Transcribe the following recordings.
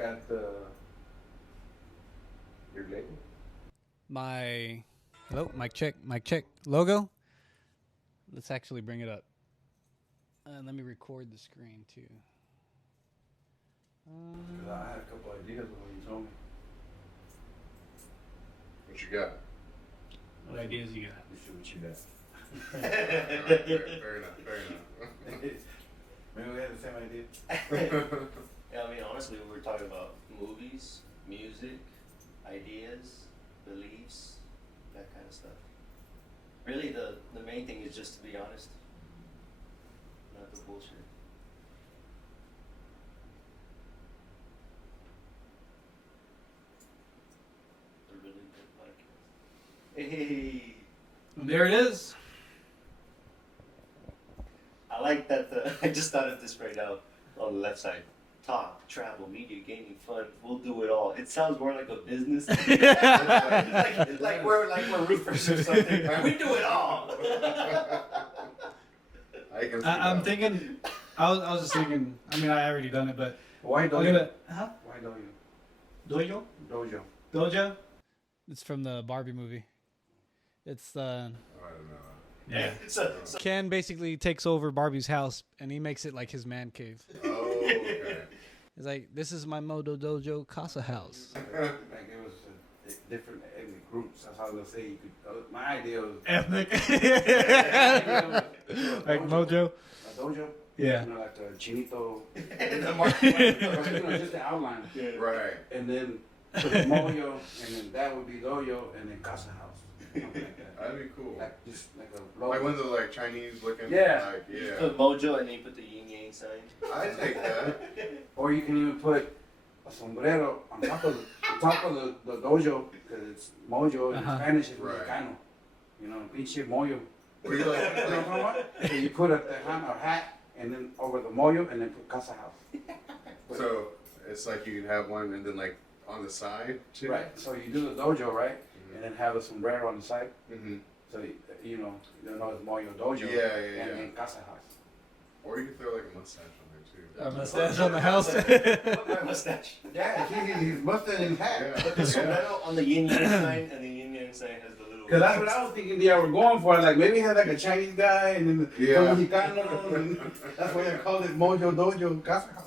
got your label? Hello, mic check logo. Let's actually bring it up. Let me record the screen too. I had a couple ideas when you told me. What you got? What ideas you got? Let's see what you got. Fair enough. Maybe we had the same idea. Yeah, I mean, honestly, we were talking about movies, music, ideas, beliefs, that kind of stuff. Really, the main thing is just to be honest, not the bullshit. A really good podcast. Hey, There it is. I like that. I just thought of this right now on the left side. Talk, travel, media, gaming, fun. We'll do it all. It sounds more like a business. like we're roofers or something. We do it all. I'm thinking. I was just thinking. I mean, I already done it, but Why I'm don't gonna. you? Huh? Why don't you? Dojo. Dojo. Dojo. It's from the Barbie movie. It's I don't know. yeah. So, Ken basically takes over Barbie's house and he makes it like his man cave. Oh, okay. It's like, this is my Mojo Dojo Casa House. Like it was different ethnic groups. That's how I was gonna say you could. My idea was Ethnic. Like dojo. Mojo. A dojo. Yeah. You know, like the chinito. the market. Just the outline. Right. And then put Mojo, and then that would be dojo, and then casa house. Something like that. That'd be cool. Like just like a logo. Like one of the like Chinese looking. Yeah. Like, yeah. Put Mojo and then you put the yin yang sign. I take that. Or you can even put a sombrero on top of the dojo, because it's Mojo in Spanish is Right. Mexicano. You know, pinche Mojo. Were you You know like, what I'm talking about? So you put a hat and then over the Mojo and then put casa house. so it's like you can have one and then like on the side too. Right. So you do the dojo, right? And then have a sombrero on the side. Mm-hmm. So you know it's Mojo Dojo. Yeah. And then casa house. Or you could throw like a mustache on there too. A mustache on the house. My mustache. Yeah, he's busted in his hat. Yeah. Put the sombrero on the yin yang sign, and the yin yang sign has the little. Because that's what I was thinking they were going for. Like maybe he had like a Chinese guy and then the Mexicano. And that's why they called it Mojo Dojo Casa House.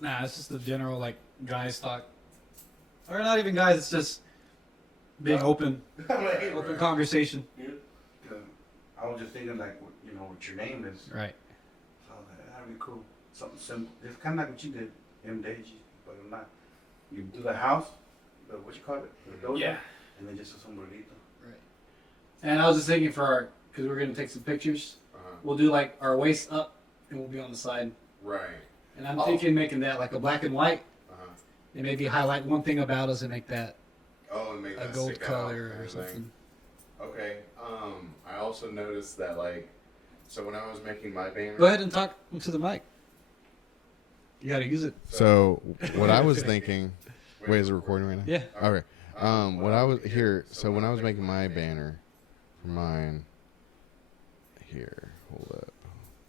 Nah, it's just the general like guys talk. Or not even guys, it's just being open conversation. I was just thinking like, what your name is. Right. So that'd be cool. Something simple. It's kind of like what you did, MDG, but I'm not. You do the house, what you call it? The dojo, Yeah. and then just a sombrerito. Right. And I was just thinking because we're going to take some pictures, we'll do like our waist up and we'll be on the side. Right. And I'm thinking making that like a black and white and maybe highlight one thing about us and make that Oh, and make a that gold stick out color and or everything. something. Okay. I also noticed that like, so when I was making my banner. Go ahead and talk into the mic. You got to use it. So what I was thinking, wait, is it recording right now? Yeah. Okay. When I was here, so when I was making my banner for mine, here, hold up.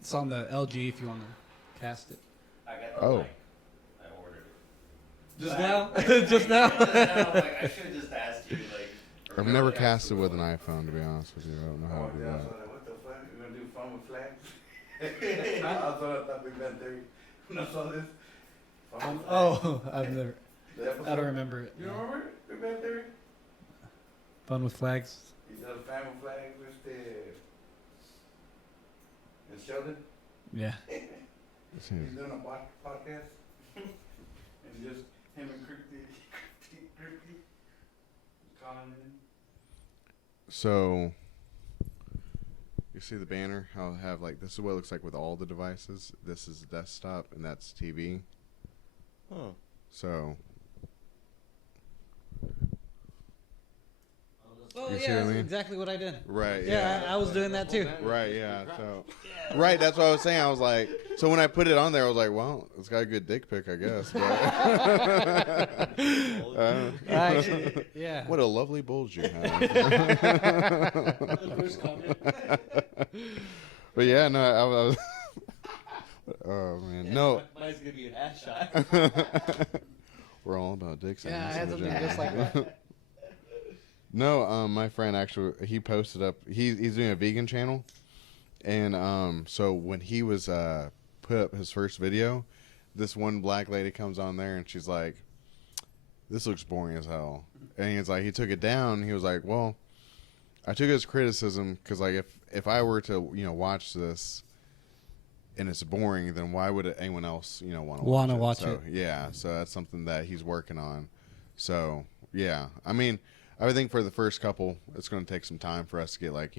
It's on the LG if you want to cast it. I got the Oh. mic. I ordered it. Just now? Just now, like, I should have just asked you, like. I've never casted with an iPhone, to be honest with you. I don't know how to do Yeah, I was that. like, what the fuck? You're going to do fun with flags? I thought Big Ben Theory. When I saw this. Fun with flags. Oh, The episode. I don't remember it. You don't remember it? Big Ben Theory? Fun with flags. He does fan with flags with and Sheldon. Yeah. He's doing a podcast. And just him and Crispy calling in. So, you see the banner? I'll have like, this is what it looks like with all the devices. This is desktop and that's TV. Huh. So, Oh, You see yeah, what I that's mean? exactly what I did. right, Yeah, I was doing that too. Right, yeah. So, right, that's what I was saying. I was like, so when I put it on there, I was like, well, it's got a good dick pic, I guess. But, Actually, yeah. what a lovely bulge you have. But yeah, no, I was Oh man, no. Mine's gonna be an ass shot. We're all about dicks. Yeah, I had something just like that. No, my friend actually, he posted up. He's doing a vegan channel, and so when he was put up his first video, this one black lady comes on there and she's like, "This looks boring as hell." And he's like, he took it down. He was like, "Well, I took it as criticism because like if I were to watch this and it's boring, then why would anyone else want to watch it?" Yeah, so that's something that he's working on. So yeah, I mean, I think for the first couple, it's going to take some time for us to get like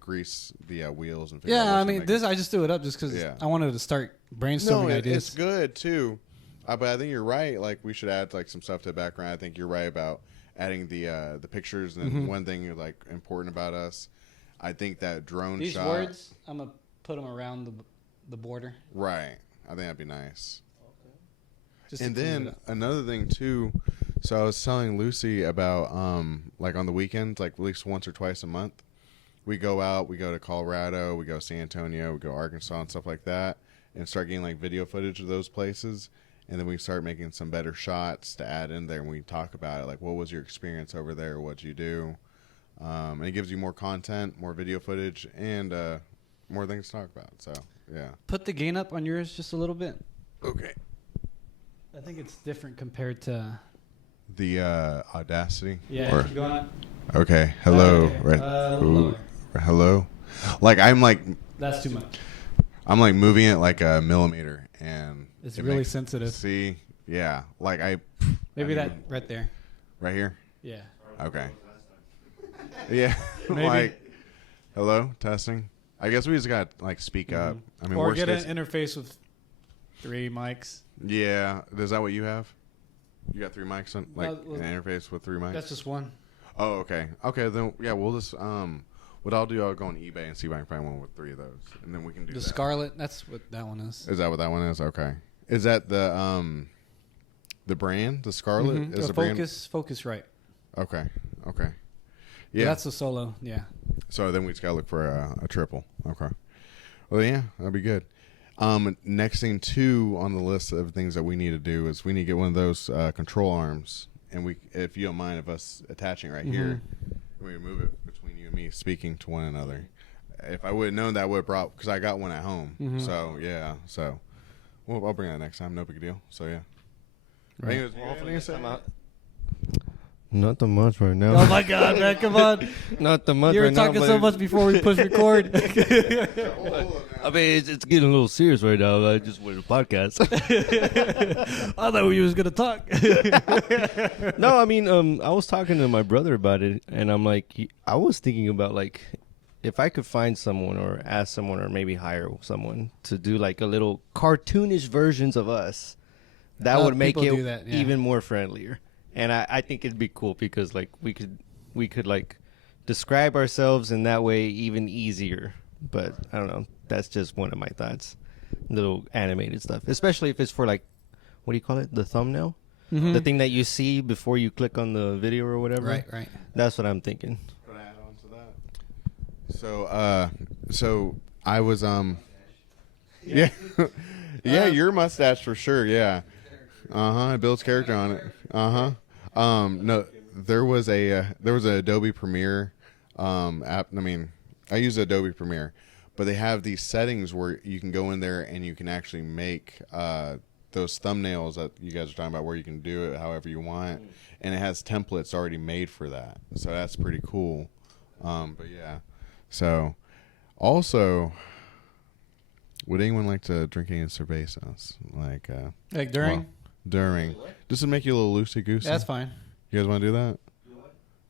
grease the wheels and figure out Yeah, what's I gonna mean, make this it. I just threw it up just because I wanted to start brainstorming ideas. It's good too, but I think you're right. Like we should add like some stuff to the background. I think you're right about adding the pictures. And one thing like important about us, I think that drone These shot. words, I'm gonna put them around the border. Right, I think that'd be nice. Just And to clean it then up. another thing too. So I was telling Lucy about like on the weekends, like at least once or twice a month, we go out. We go to Colorado. We go San Antonio. We go Arkansas and stuff like that, and start getting like video footage of those places. And then we start making some better shots to add in there, and we talk about it. Like, what was your experience over there? What'd you do? And it gives you more content, more video footage, and more things to talk about. So yeah. Put the gain up on yours just a little bit. Okay. I think it's different compared to. The Audacity. Yeah. Or- Keep going on. Okay. Hello. Okay. Right. A little Ooh. lower. Hello. Like I'm like That's too much. I'm like moving it like a millimeter, and It's it really makes- sensitive. See, yeah, like Maybe I that right there. right here. Yeah. Okay. Yeah. Maybe. Like, hello, testing. I guess we just got like speak up. I mean, Or worst get case, an interface with 3 mics. yeah. Is that what you have? You got 3 mics on, like Well, an interface with 3 mics. That's just one. Oh, okay. Okay, then yeah, we'll just what I'll do, I'll go on eBay and see if I can find one with 3 of those, and then we can do The that. Scarlet. That's what that one is. Is that what that one is? Okay. Is that the brand? The Scarlet Mhm. is the brand. Focus right. Okay. Okay. Yeah. Yeah. That's a solo. Yeah. So then we just gotta look for a triple. Okay. Well, yeah, that'd be good. Next thing too on the list of things that we need to do is we need to get one of those control arms, and we, if you don't mind, of us attaching right here, we move it between you and me, speaking to one another. If I would have known that, I would have brought, because I got one at home. So yeah. So well, I'll bring that next time. No big deal. So yeah. Right. Anyways, you got anything to say? Not the much right now. Oh my God, man! Come on. Not the much You were right now. talking so much before we push record. I mean, it's getting a little serious right now. I just wanted a podcast. I thought we was gonna talk. No, I mean, I was talking to my brother about it, and I'm like, I was thinking about like, if I could find someone or ask someone or maybe hire someone to do like a little cartoonish versions of us, that would make people it do that, yeah. even more friendlier. And I think it'd be cool because like we could like describe ourselves in that way even easier. But I don't know. That's just one of my thoughts. Little animated stuff, especially if it's for like, what do you call it? The thumbnail, the thing that you see before you click on the video or whatever. Right. That's what I'm thinking. Can I add on to that? So I was yeah your mustache for sure, yeah. It builds character on it. No, there was a Adobe Premiere app. I mean, I use Adobe Premiere, but they have these settings where you can go in there and you can actually make those thumbnails that you guys are talking about, where you can do it however you want, and it has templates already made for that. So that's pretty cool. But yeah. So also, would anyone like to drink any cervezas? Like during. well, during, just to make you a little loosey goosey. That's fine. You guys want to do that?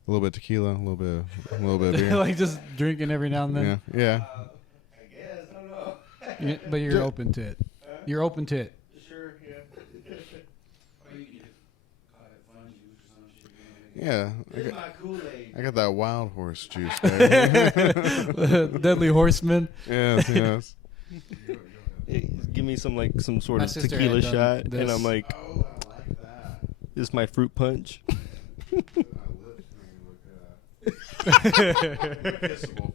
A little bit tequila, a little bit of beer. Like just drinking every now and then. Yeah. I guess, I don't know. But you're open to it. You're open to it. Sure, yeah. Or you can just call it fun juice or some shit. Yeah. This is my Kool-Aid. I got that wild horse juice, baby. Deadly Horseman. Yes. Give me some sort My of sister tequila had done shot, this. and I'm like, Oh, I like that. this is my fruit punch. Kissable.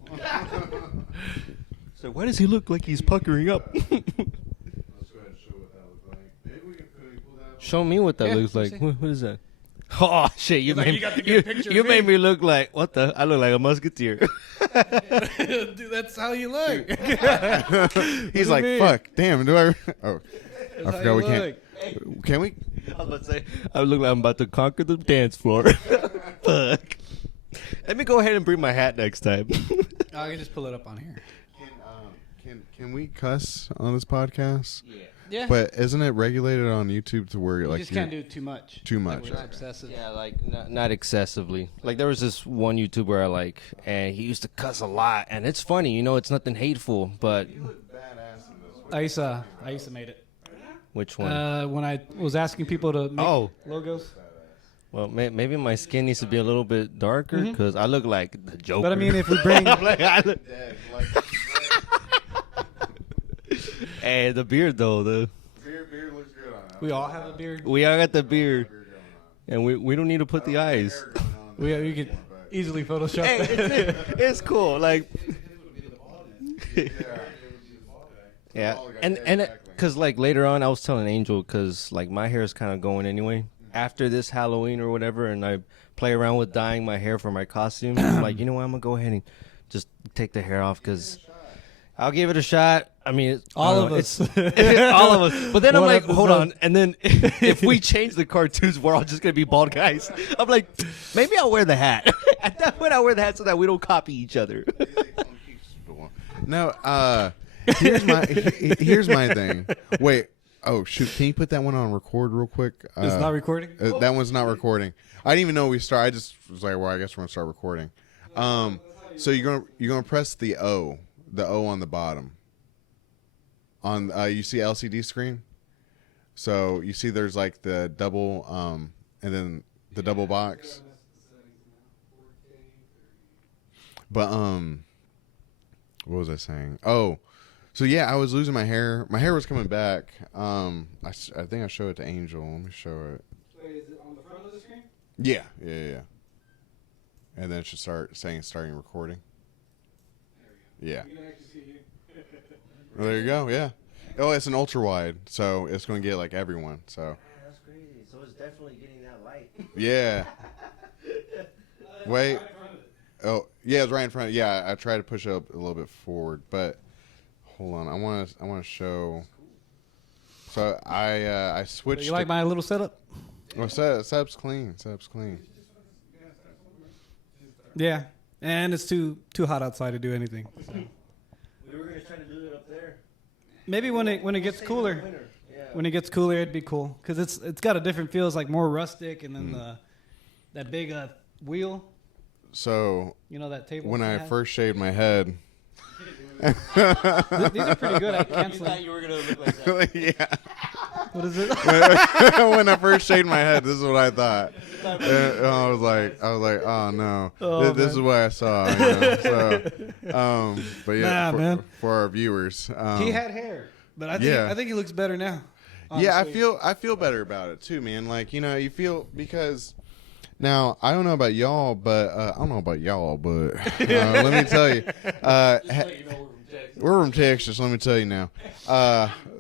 So why does he look like he's puckering up? Show me what that Yeah, looks like. see. What is that? Oh shit! You Like, made you got the good picture you of made me. me look like what the? I look like a musketeer. Dude, that's how you look. He's do like, you mean? fuck, damn, do I? Oh, I how forgot you we can't. look. Can we? I was about to say, I look like I'm about to conquer the dance floor. Fuck. Let me go ahead and bring my hat next time. I can just pull it up on here. Can we cuss on this podcast? Yeah. But isn't it regulated on YouTube to where you like just you're- can't do too much. Too Like, much. where it's obsessive. Yeah, like not excessively. Like there was this one YouTuber I like, and he used to cuss a lot, and it's funny, you know, it's nothing hateful, but I used to make it. which one? When I was asking people to make Oh. logos. Well, maybe my skin needs to be a little bit darker because I look like the Joker. But I mean, if we bring, Like, I look- hey, the beard though, Beard looks good on that. we all have a beard. we all got the beard, and we don't need to put the eyes. We could easily Photoshop Hey, that. it's cool. Like, yeah, and because like later on, I was telling Angel because like my hair is kind of going anyway after this Halloween or whatever, and I play around with dyeing my hair for my costume. I'm like, you know what? I'm gonna go ahead and just take the hair off because I'll give it a shot. I mean, All I of don't know, us. it's- all of us. But then I'm One like, hold episode. on. And then if we change the cartoons, we're all just gonna be bald guys. I'm like, maybe I'll wear the hat. At that point, I'll wear the hat so that we don't copy each other. No, here's my thing. Wait, oh shoot, can you put that one on record real quick? It's not recording. That one's not recording. I didn't even know we start. I just was like, well, I guess we're gonna start recording. So you're gonna press the O on the bottom. On you see LCD screen. So you see there's like the double and then the double box. But what was I saying? Oh, so yeah, I was losing my hair. My hair was coming back. I think I showed it to Angel. Let me show it. Wait, is it on the front of the screen? Yeah. And then it should start saying starting recording. Yeah. You can actually see you. Well, there you go. Yeah. Oh, it's an ultra wide, so it's going to get like everyone. So That's crazy. So it's definitely getting that light. yeah. Wait. Oh, yeah, it's right in front. Yeah, I tried to push it up a little bit forward, but hold on. I want to show. So I switched. You like my little setup? Oh, setup's clean. Setup's clean. Yeah, and it's too hot outside to do anything. So. We were gonna try to do it up there. Maybe when it gets cooler, it'd be cool because it's got a different feel. It's like more rustic, and then that big wheel. So You know that table. when we I had? first shaved my head. These are pretty good at You canceling. thought you were gonna look like that. Yeah. What is it? When I first shaved my head, this is what I thought. And I was like, oh no, Oh, this is man. what I saw. You know? So, but yeah, Nah, man. for our viewers, He had hair, but I think he looks better now. yeah, honestly. I feel better about it too, man. Like you feel because now I don't know about y'all, but let me tell you, we're from Texas. Let me tell you now.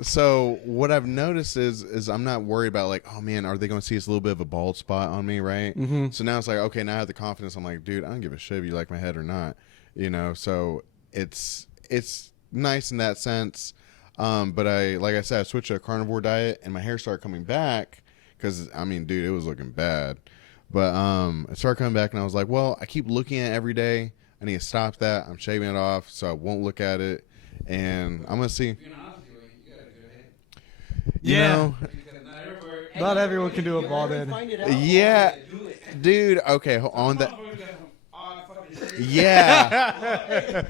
So what I've noticed is I'm not worried about like, oh man, are they going to see this little bit of a bald spot on me, right? Mm-hmm. So now it's like, okay, now I have the confidence. I'm like, dude, I don't give a shit if you like my head or not, So it's nice in that sense. But like I said, I switched to a carnivore diet, and my hair started coming back because I mean, dude, it was looking bad. But it started coming back, and I was like, well, I keep looking at it every day. I need to stop that. I'm shaving it off, so I won't look at it, and I'm gonna see. You know, Not everyone can do a bald head. yeah, dude. Okay, on that. Yeah,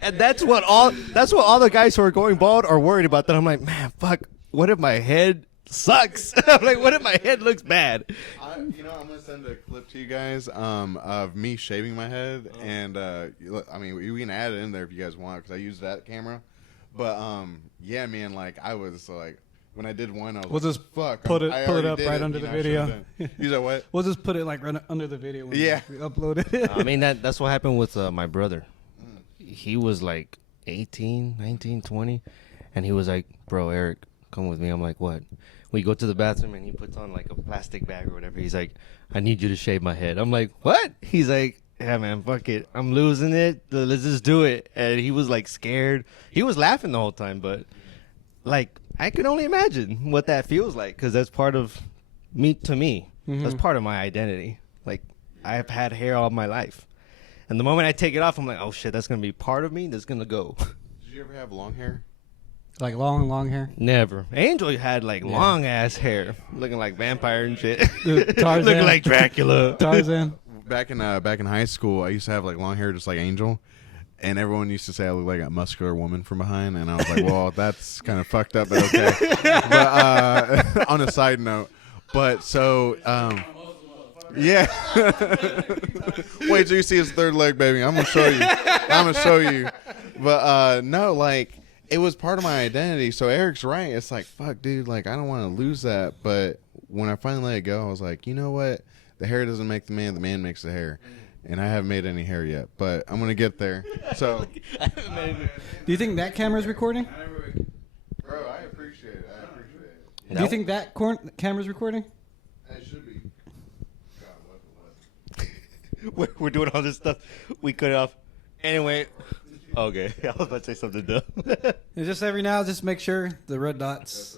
And that's what all the guys who are going bald are worried about. That I'm like, man, fuck. What if my head sucks? I'm like, what if my head looks bad? I'm gonna send a clip to you guys of me shaving my head, and I mean we can add it in there if you guys want because I used that camera. But yeah, man, like I was like when I did one, I was We'll like, just fuck, put it I up already did right it, under the I should've video. done. You said what? We'll just put it like right under the video when Yeah. we upload it. I mean, that's what happened with my brother. He was like 18, 19, 20, and he was like, bro, Eric, come with me. I'm like, what? We go to the bathroom and he puts on like a plastic bag or whatever. He's like, I need you to shave my head. I'm like, what? He's like, yeah, man, fuck it. I'm losing it. Let's just do it. And he was like scared. He was laughing the whole time, but like I can only imagine what that feels like because that's part of me to me. That's part of my identity. Like I've had hair all my life. And the moment I take it off, I'm like, oh shit, that's going to be part of me that's going to go. Did you ever have long hair? Like long hair? Never. Angel had like long ass hair, looking like vampire and shit. Tarzan. Looking like Dracula. Tarzan. Back in high school, I used to have like long hair just like Angel. And everyone used to say I looked like a muscular woman from behind. And I was like, well, that's kind of fucked up, but okay. But on a side note. But so, yeah. Wait till you see his third leg, baby. I'm going to show you. But no, like, it was part of my identity. So Eric's right. It's like, fuck, dude. Like, I don't want to lose that. But when I finally let it go, I was like, you know what? The hair doesn't make the man makes the hair. And I haven't made any hair yet. But I'm going to get there. So. Do you think that camera's recording? Bro, I appreciate it. Do you think that camera's recording? It should be. We're doing all this stuff. We cut it off. Anyway. Okay. I was about to say something dumb. It's just every now, just make sure the red dots.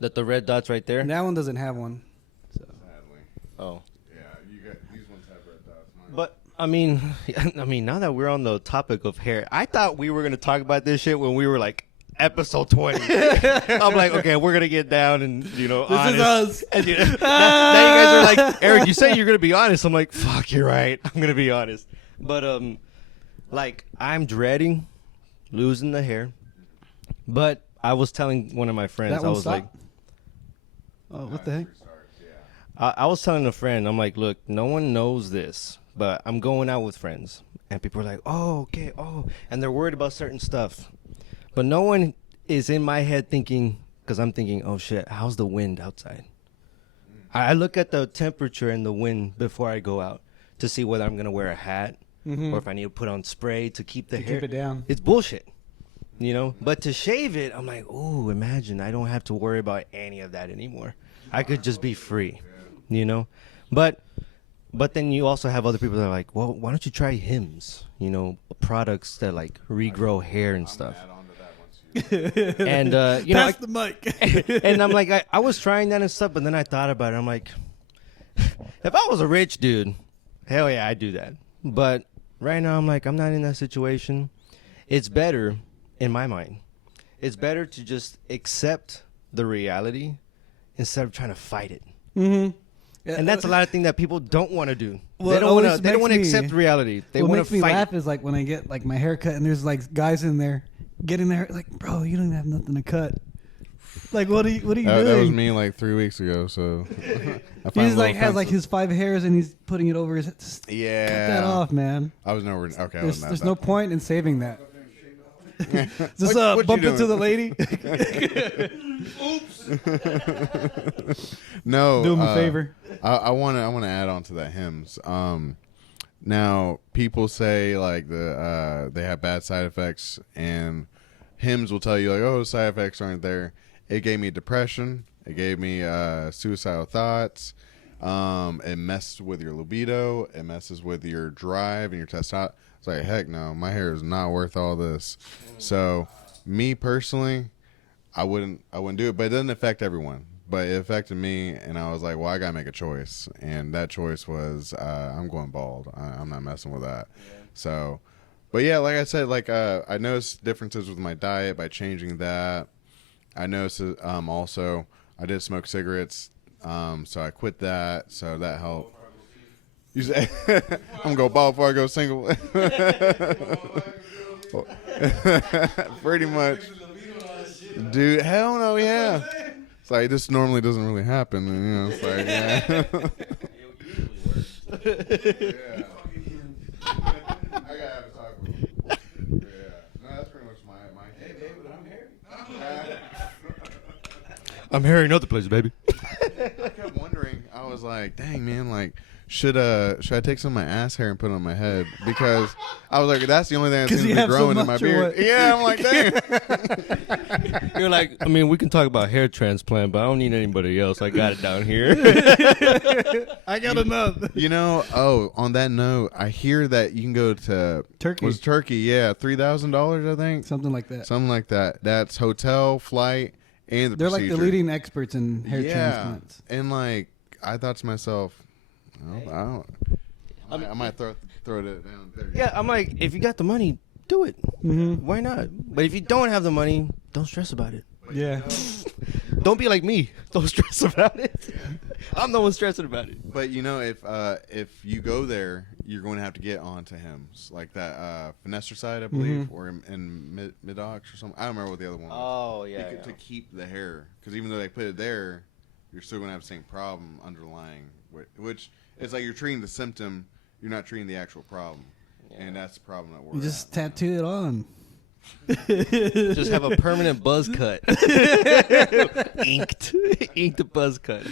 That the red dots right there? And that one doesn't have one. So. Sadly. Oh. Yeah, these ones have red dots. But I mean, now that we're on the topic of hair, I thought we were gonna talk about this shit when we were like episode 20. I'm like, okay, we're gonna get down and This honest. is us. And, now you guys are like, Eric, you say you're gonna be honest. I'm like, fuck, you're right. I'm gonna be honest. But like I'm dreading losing the hair. But I was telling one of my friends, That I one was stopped? like, Oh, what the heck? I was telling a friend, I'm like, look, no one knows this, but I'm going out with friends. And people are like, oh, okay, oh. And they're worried about certain stuff. But no one is in my head thinking, because I'm thinking, oh, shit, how's the wind outside? I look at the temperature and the wind before I go out to see whether I'm going to wear a hat or if I need to put on spray to keep the hair. Keep it down. It's bullshit, But to shave it, I'm like, oh, imagine I don't have to worry about any of that anymore. I could just be free. But then you also have other people that are like, well, why don't you try Hims? Products that like regrow hair and stuff. And Pass the mic. and I'm like, I was trying that and stuff, but then I thought about it. I'm like, if I was a rich dude, hell yeah, I'd do that. But right now, I'm like, I'm not in that situation. It's better, in my mind, it's better to just accept the reality instead of trying to fight it. Mm-hmm. Yeah, And that's a lot of things that people don't want to do. Well, They don't want to accept reality. They what want makes to me fight. laugh is like when I get like my hair cut and there's like guys in there getting their like, bro, you don't even have nothing to cut. Like, what are you doing? That was me like 3 weeks ago. So He's like has like his 5 hairs and he's putting it over his head. Just yeah. cut that off, man. I was nowhere. Okay, There's no point in saving that. Just What bump you into doing? the lady. No, Do him a favor. I want to add on to that Hims. Now people say like they have bad side effects, and Hims will tell you like, oh, side effects aren't there. It gave me depression. It gave me suicidal thoughts. It messes with your libido. It messes with your drive and your testosterone. It's like, heck no, my hair is not worth all this. So me personally, I wouldn't do it, but it doesn't affect everyone. But it affected me, and I was like, well, I got to make a choice. And that choice was I'm going bald. I'm not messing with that. Yeah. So, but yeah, like I said, like I noticed differences with my diet by changing that. I noticed also I did smoke cigarettes, so I quit that. So that helped. You say, I'm going to go bald before I go single. Pretty much. Dude, hell no, yeah. It's like, this normally doesn't really happen. And, it's like, yeah. Yeah. I got to have a talk with you. Yeah. No, that's pretty much my hey, David, I'm here. I'm here in other places, baby. I kept wondering. I was like, dang, man, like, should I take some of my ass hair and put it on my head? Because I was like, that's the only thing that seems to you be have so growing in my much or beard. what? Yeah, I'm like, dang. You're like, I mean, we can talk about hair transplant, but I don't need anybody else. I got it down here. I got enough. You know, on that note, I hear that you can go to Turkey. Was Turkey? Yeah, $3,000, I think. Something like that. Something like that. That's hotel, flight, and the They're like procedure. the leading experts in hair transplants. And like, I thought to myself, I might throw it down there. Yeah, I'm like, if you got the money, do it. Mm-hmm. Why not? But if you don't have the money, don't stress about it. Yeah. Don't be like me. Don't stress about it. I'm the one stressing about it. But you know, if you go there, you're going to have to get onto him, like that finesser side, I believe, or in Midox or something. I don't remember what the other one was. Oh yeah. To keep the hair, because even though they put it there, you're still going to have the same problem underlying, which it's like you're treating the symptom, you're not treating the actual problem, and that's the problem that we're You just tattoo it on. Just have a permanent buzz cut. Inked buzz cut. You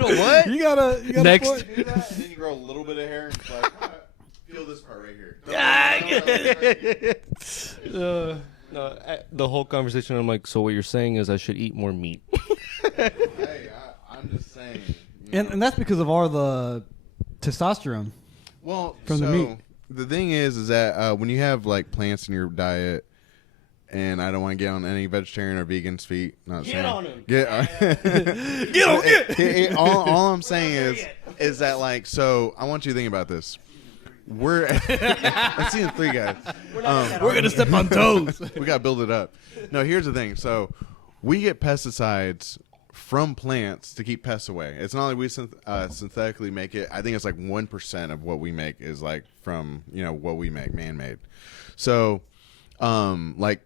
know what? You gotta Next. do that, and then you grow a little bit of hair, and it's like, feel this part right here. The whole conversation, I'm like, so what you're saying is I should eat more meat. Hey, I'm just saying. And that's because of all the testosterone. Well, from the meat. The thing is that when you have like plants in your diet, and I don't want to get on any vegetarian or vegan's feet. Not Get saying, on him. Get on it. All I'm saying is that like, so I want you to think about this. I've seen the three guys. We're gonna step on toes. We gotta build it up. No, here's the thing. So we get pesticides from plants to keep pests away. It's not like we synthetically make it. I think it's like 1% of what we make is like from what we make, man-made. So like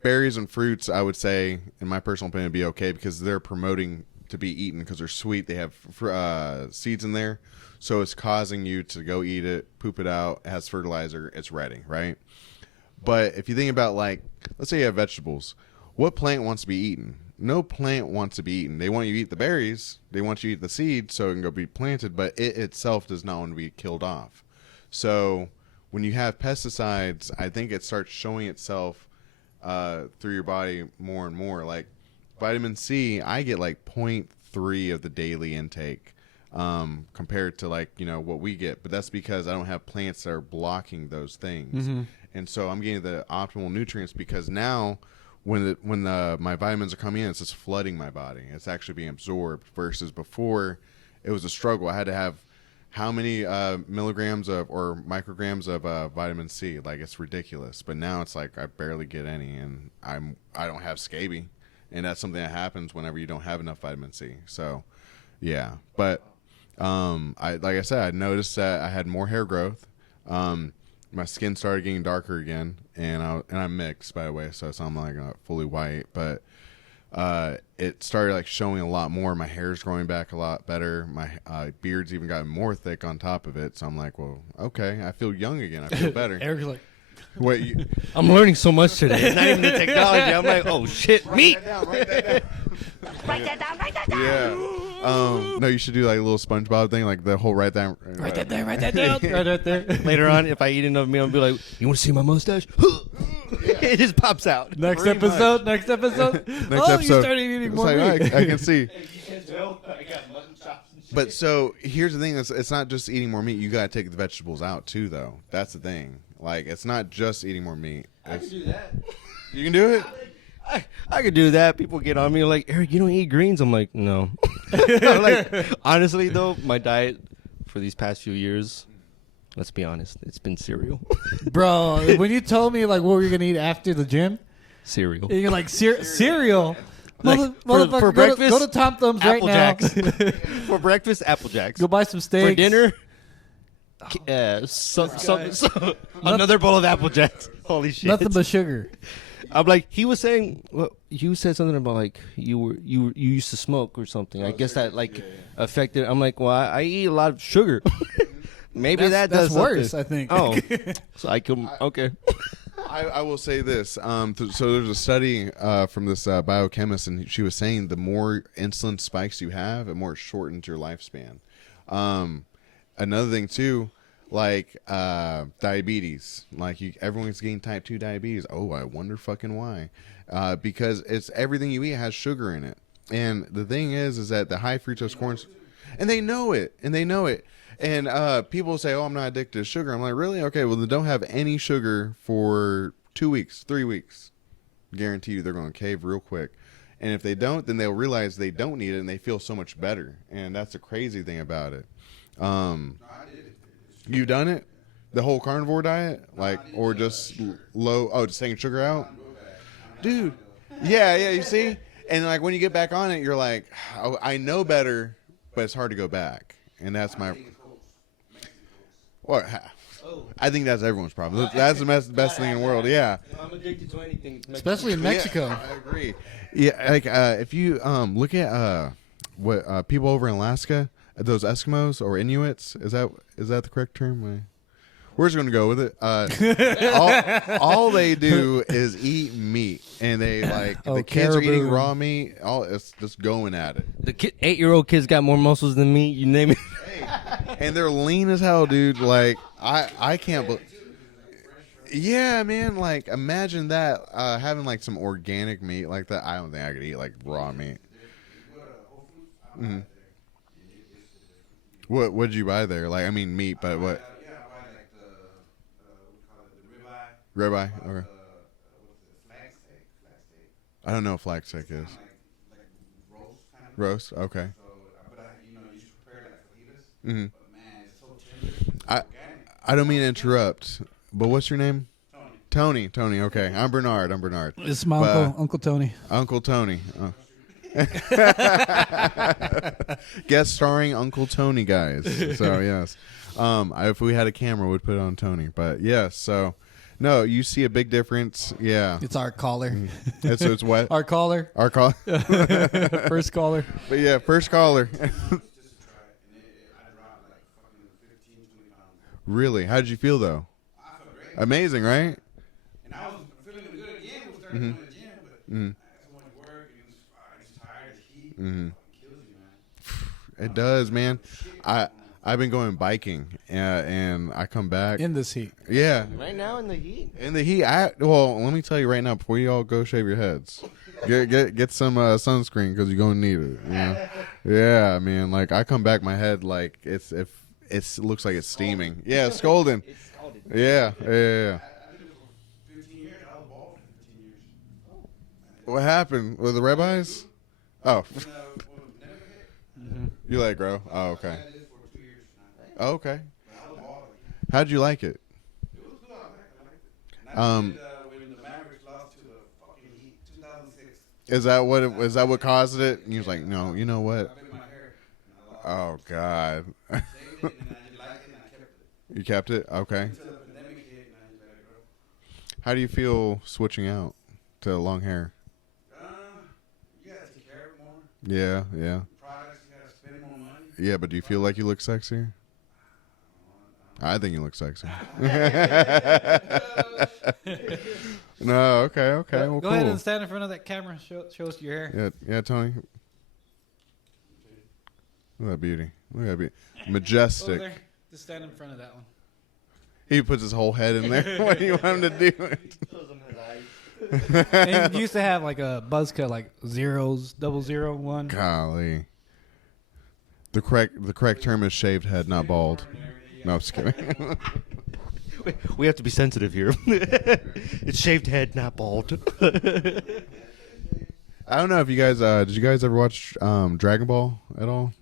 berries and fruits, I would say, in my personal opinion, would be okay because they're promoting to be eaten because they're sweet. They have seeds in there, so it's causing you to go eat it, poop it out. It has fertilizer. It's ready, right? But if you think about, like, let's say you have vegetables, what plant wants to be eaten? No plant wants to be eaten. They want you to eat the berries. They want you to eat the seed so it can go be planted, but it itself does not want to be killed off. So when you have pesticides, I think it starts showing itself through your body more and more. Like vitamin C, I get like 0.3 of the daily intake compared to like what we get, but that's because I don't have plants that are blocking those things, and so I'm getting the optimal nutrients because now when my vitamins are coming in, it's just flooding my body. It's actually being absorbed versus before it was a struggle. I had to have how many milligrams or micrograms of vitamin C? Like, it's ridiculous. But now it's like I barely get any, and I don't have scabies, and that's something that happens whenever you don't have enough vitamin C. So, yeah. But like I said, I noticed that I had more hair growth. My skin started getting darker again, and I'm mixed, by the way, so I'm like fully white, but it started like showing a lot more. My hair's growing back a lot better. My beard's even gotten more thick on top of it. So I'm like, well, okay, I feel young again. I feel better. Eric's like, Wait, I'm learning so much today. Not even the technology. I'm like, oh shit, meat. Write that down. Yeah. No, you should do like a little SpongeBob thing, like the whole write that down. right there. Later on, if I eat enough meat, I'll be like, you want to see my mustache? It just pops out. Next Pretty episode. Next You episode. started eating It's more like, meat. I can see. But so here's the thing: it's not just eating more meat. You gotta take the vegetables out too, though. That's the thing. Like, it's not just eating more meat. I can do that. You can do it. I could do that. People get on me like, Eric, you don't eat greens. I'm like, no. I'm like, honestly, though, my diet for these past few years, let's be honest, it's been cereal. Bro, when you told me like what we were gonna eat after the gym, Cereal. you're like cereal. Like, Motherfucker, for go to- breakfast, go to Tom Thumbs right Apple now. Jacks. For breakfast, Apple Jacks. Go buy some steaks. For dinner, another bowl of Apple Jacks. Holy shit. Nothing but sugar. I'm like, he was saying, well, you said something about like you used to smoke or something. I guess that like affected. I'm like, well, I eat a lot of sugar. Maybe that does That's worse, something. I think. Oh, so I can okay. I will say this. So there's a study from this biochemist, and she was saying the more insulin spikes you have, the more it shortens your lifespan. Another thing too, like diabetes. Like everyone's getting type 2 diabetes. Oh, I wonder fucking why. Because it's everything you eat has sugar in it. And the thing is that the high fructose corn, and they know it. And people say, "Oh, I'm not addicted to sugar." I'm like, "Really? Okay, well, then don't have any sugar for 2 weeks, 3 weeks. Guarantee you they're going to cave real quick. And if they don't, then they'll realize they don't need it, and they feel so much better. And that's the crazy thing about it. You've done it? The whole carnivore diet? Like, or just low, just taking sugar out? Dude. Yeah, you see? And like when you get back on it, you're like, oh, I know better, but it's hard to go back. And that's my... What? I think that's everyone's problem. That's the best thing in the world. Yeah. I'm addicted to anything, Especially in Mexico. Yeah, I agree. Yeah, like if you look at what people over in Alaska, those Eskimos or Inuits, is that the correct term? We're just gonna go with it. All they do is eat meat, and they the kids are eating raw meat. It's just going at it. The 8-year-old kids got more muscles than me. You name it. And they're lean as hell, dude. Like I can't believe. Yeah, man. Like imagine that having like some organic meat like that. I don't think I could eat like raw meat. Mm-hmm. What'd you buy there? Like I mean meat, but what? Yeah, I buy like the Ribeye. Okay. flag steak. I don't know what flag steak is. Like roast kind of. Roast. Okay. So, but you should prepare like fajitas. Mm-hmm. But man, it's so tender. I don't mean to interrupt, but what's your name? Tony. Okay. I'm Bernard. It's my Uncle Tony. Uncle Tony. Oh. Guest starring Uncle Tony, guys. So yes, if we had a camera, we'd put it on Tony. But yes, so no, you see a big difference. Yeah, It's our caller. it's what Our caller. our call. First caller. But yeah, first caller. Just to try it. And I dropped like fucking 15, 20 pounds. Really? How did you feel though? I felt great. Amazing, right? And I was feeling good again. We started going to the gym, but I had so much work and I was tired. The heat fucking kills you, man. It does, man. I've been going biking, and I come back. In this heat. Yeah, Right now in the heat. in the heat. Well, let me tell you right now, before you all go shave your heads, get some sunscreen because you're gonna need it. You know? Yeah, man. Like I come back, my head like it looks like it's steaming. Yeah, it's scalding. Yeah. I did it for 15 years. I was bald for 15 years. What happened with the red eyes? Oh, When the never hit, you let it grow. Oh, okay. I did it for 2 years now. Oh, okay. But I was bald. How'd you like it? It was good. I liked it. And I did it when the Mavericks lost to the fucking Heat, 2006. Is that what caused it? And he was like, no, you know what? I bit my hair. And I lost Oh God. it. Saved it, and I just liked it, and I kept it. You kept it? Okay. Until the pandemic hit, and I just let it grow. How do you feel switching out to long hair? You gotta take care of it more. Yeah. Products, you gotta spend more money. Yeah, but do you feel like you look sexier? I think you look sexy. No, okay. Well, Go cool. ahead and stand in front of that camera. Show us your hair. Yeah, Tony. Look at that beauty. Majestic. Over there. Just stand in front of that one. He puts his whole head in there. What do you want him to do? And you used to have like a buzz cut, like zeros, 001. Golly. The correct term is shaved head, not bald. No, I'm just kidding. We have to be sensitive here. It's shaved head, not bald. I don't know if you guys did you guys ever watch Dragon Ball at all?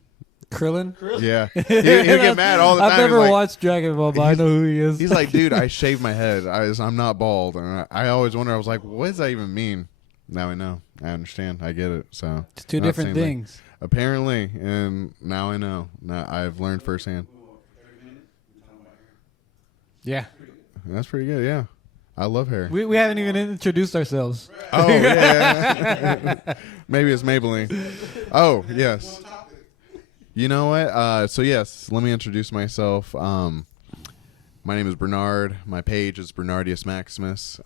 Krillin? Yeah. He'll get mad all the time. I've never He's like- watched Dragon Ball, but I know who he is. He's like, dude, I shaved my head. I'm not bald. And I always wonder, I was like, what does that even mean? Now I know. I understand. I get it. So It's two not different saying, like, things. apparently, and now I know. Now I've learned firsthand. Yeah. That's pretty good, yeah. I love hair. We haven't even introduced ourselves. Oh, yeah. Maybe it's Maybelline. Oh, yes. You know what? So, yes, let me introduce myself. My My name is Bernard. My page is Bernardius Maximus.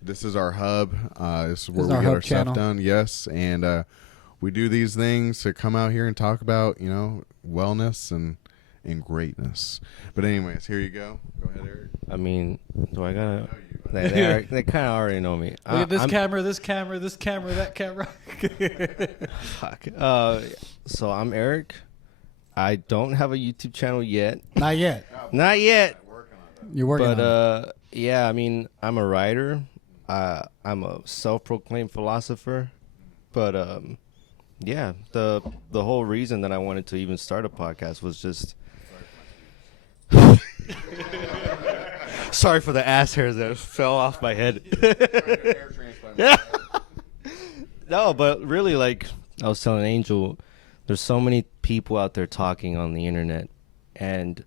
This is our hub. This is where we get our stuff done. Yes, and we do these things to come out here and talk about, wellness and greatness. But anyways, here you go. Go ahead, Eric. I mean, do I gotta? They kind of already know me. Look at this camera, this camera, this camera, that camera. Fuck. So I'm Eric. I don't have a YouTube channel yet. Not yet. Not yet. You're working on it. But yeah, I mean, I'm a writer. I'm a self-proclaimed philosopher. But yeah, the whole reason that I wanted to even start a podcast was just. Sorry for the ass hairs that fell off my head. No, but really, like I was telling Angel, there's so many people out there talking on the internet, and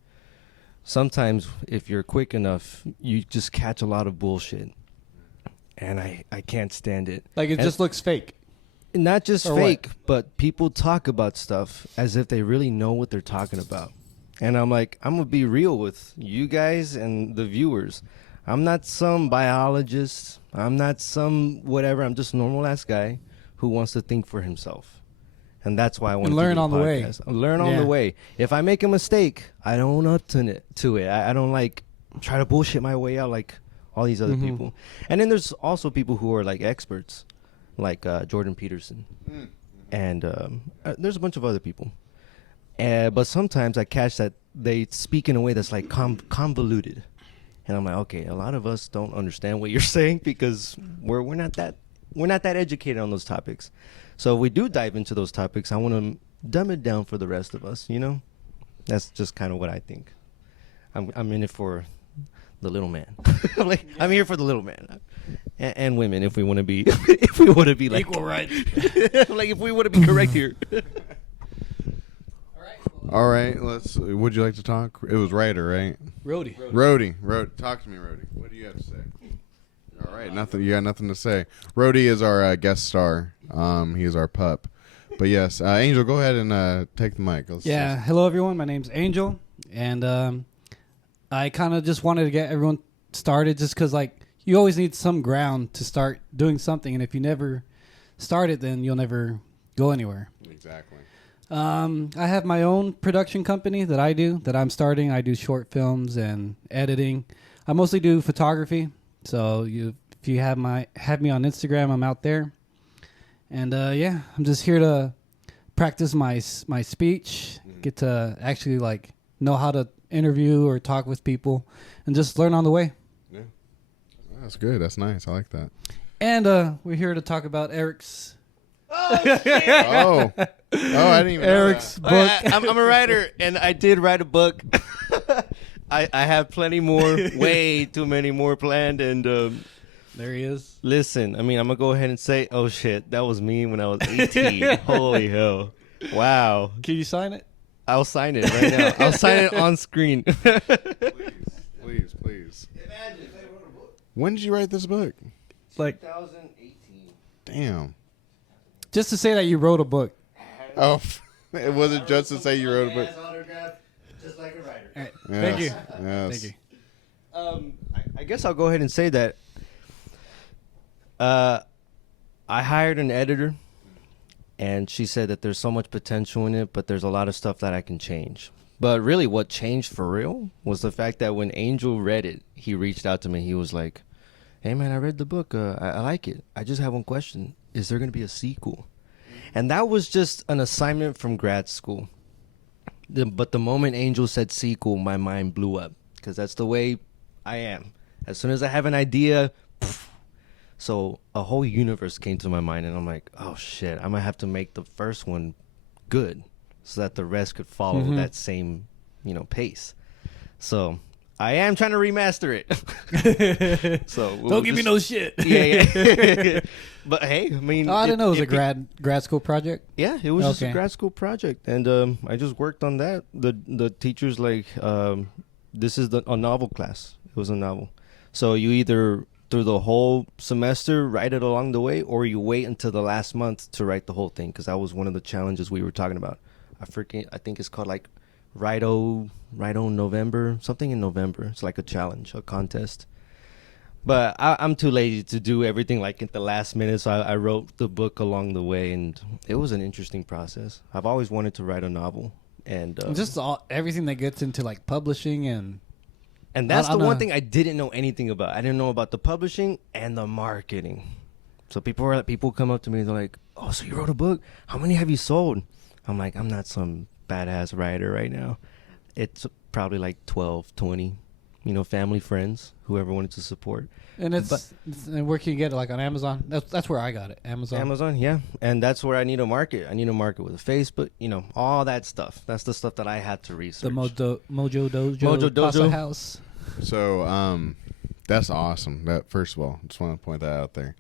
sometimes if you're quick enough, you just catch a lot of bullshit, and I can't stand it. Like it just looks fake. Not just Or fake, what? but people talk about stuff as if they really know what they're talking about. And I'm like, I'm going to be real with you guys and the viewers. I'm not some biologist. I'm not some whatever. I'm just a normal-ass guy who wants to think for himself. And that's why I want to learn do on the way. Learn on the way. If I make a mistake, I don't own up to it. I don't, like, try to bullshit my way out like all these other people. And then there's also people who are, like, experts, like Jordan Peterson. And there's a bunch of other people. But sometimes I catch that they speak in a way that's like convoluted, and I'm like, okay, a lot of us don't understand what you're saying because we're not that educated on those topics. So if we do dive into those topics, I want to dumb it down for the rest of us. That's just kind of what I think. I'm in it for the little man. I'm here for the little man and women if we want to be like Equal rights. like if we want to be correct here. All right, would you like to talk? It was Ryder, right? Rody. Talk to me, Rody. What do you have to say? All right, nothing. You got nothing to say. Rody is our guest star. He is our pup. But yes, Angel, go ahead and take the mic. Hello everyone. My name's Angel, and I kind of just wanted to get everyone started, just because like you always need some ground to start doing something, and if you never start it, then you'll never go anywhere. Exactly. I have my own production company that I'm starting. I do short films and editing. I mostly do photography. So if you have me on Instagram, I'm out there. And I'm just here to practice my speech, get to actually like know how to interview or talk with people, and just learn on the way. Yeah, that's good. That's nice. I like that. And we're here to talk about Eric's. Oh, shit. Oh, I didn't even Eric's know book. I'm a writer, and I did write a book. I have plenty more, way too many more planned, and there he is. listen, I mean, I'm going to go ahead and say, oh, shit, that was me when I was 18. Holy hell. Wow. Can you sign it? I'll sign it right now. I'll sign it on screen. Please. Imagine. When did you write this book? Like 2018. Damn. just to say that you wrote a book. Oh, it wasn't just to say you wrote a book. Just like a writer. All right. Yes, Thank you. Yes. Thank you. I guess I'll go ahead and say that I hired an editor, and she said that there's so much potential in it, but there's a lot of stuff that I can change. But really what changed for real was the fact that when Angel read it, he reached out to me. He was like, hey, man, I read the book. I like it. I just have one question. Is there going to be a sequel? And that was just an assignment from grad school. But the moment Angel said sequel, my mind blew up, because that's the way I am. As soon as I have an idea, poof. So a whole universe came to my mind, and I'm like, oh, shit, I'm going to have to make the first one good so that the rest could follow that same, pace. So I am trying to remaster it. So Don't give me no shit. Yeah. But hey, I mean, I didn't know it was a grad school project. Yeah, it was just a Okay. grad school project, and I just worked on that. The teachers like, this is a novel class. It was a novel, so you either through the whole semester write it along the way, or you wait until the last month to write the whole thing. Because that was one of the challenges we were talking about. I think it's called like Righto November, something in November. It's like a challenge, a contest. But I'm too lazy to do everything like at the last minute, so I wrote the book along the way, and it was an interesting process. I've always wanted to write a novel, and Just everything that gets into like publishing and that's I the don't one know. thing I didn't know anything about. I didn't know about the publishing and the marketing. So people come up to me, they're like, "Oh, so you wrote a book? How many have you sold?" I'm like, "I'm not some badass writer right now. It's probably like 12, 20, family, friends, whoever wanted to support." and and where can you get it? Like on Amazon? That's where I got it. Amazon, yeah. And that's where I need to market. I need to market with Facebook, all that stuff. That's the stuff that I had to research. The Mojo Dojo Mojo Casa Dojo. House. So, that's awesome. That first of all, just want to point that out there.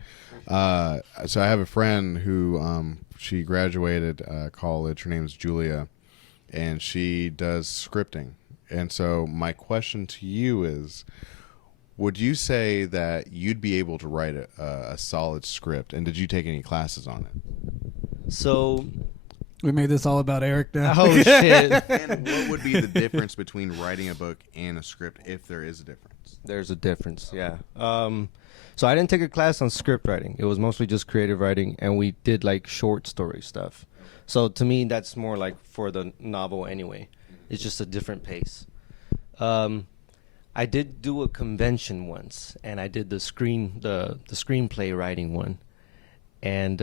So I have a friend who she graduated college. Her name is Julia, and she does scripting. And so my question to you is, would you say that you'd be able to write a solid script? And did you take any classes on it? So, We made this all about Eric now. oh shit. And what would be the difference between writing a book and a script, if there is a difference? There's a difference, yeah. So I didn't take a class on script writing. It was mostly just creative writing, and we did like short story stuff. So to me, that's more like for the novel anyway. It's just a different pace. I did do a convention once, and I did the screenplay writing one. And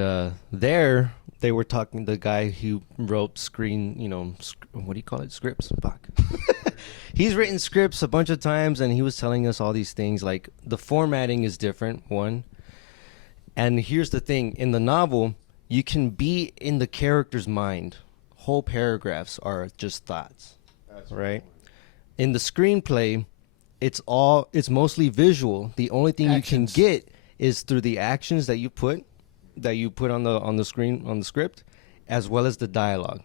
there they were talking, the guy who wrote what do you call it? Scripts. Fuck. He's written scripts a bunch of times, and he was telling us all these things. Like, the formatting is different, one. And here's the thing. In the novel, you can be in the character's mind. Whole paragraphs are just thoughts. That's right? In the screenplay, it's mostly visual. The only thing Actions. you can get is through the actions that you put on the screen, on the script, as well as the dialogue.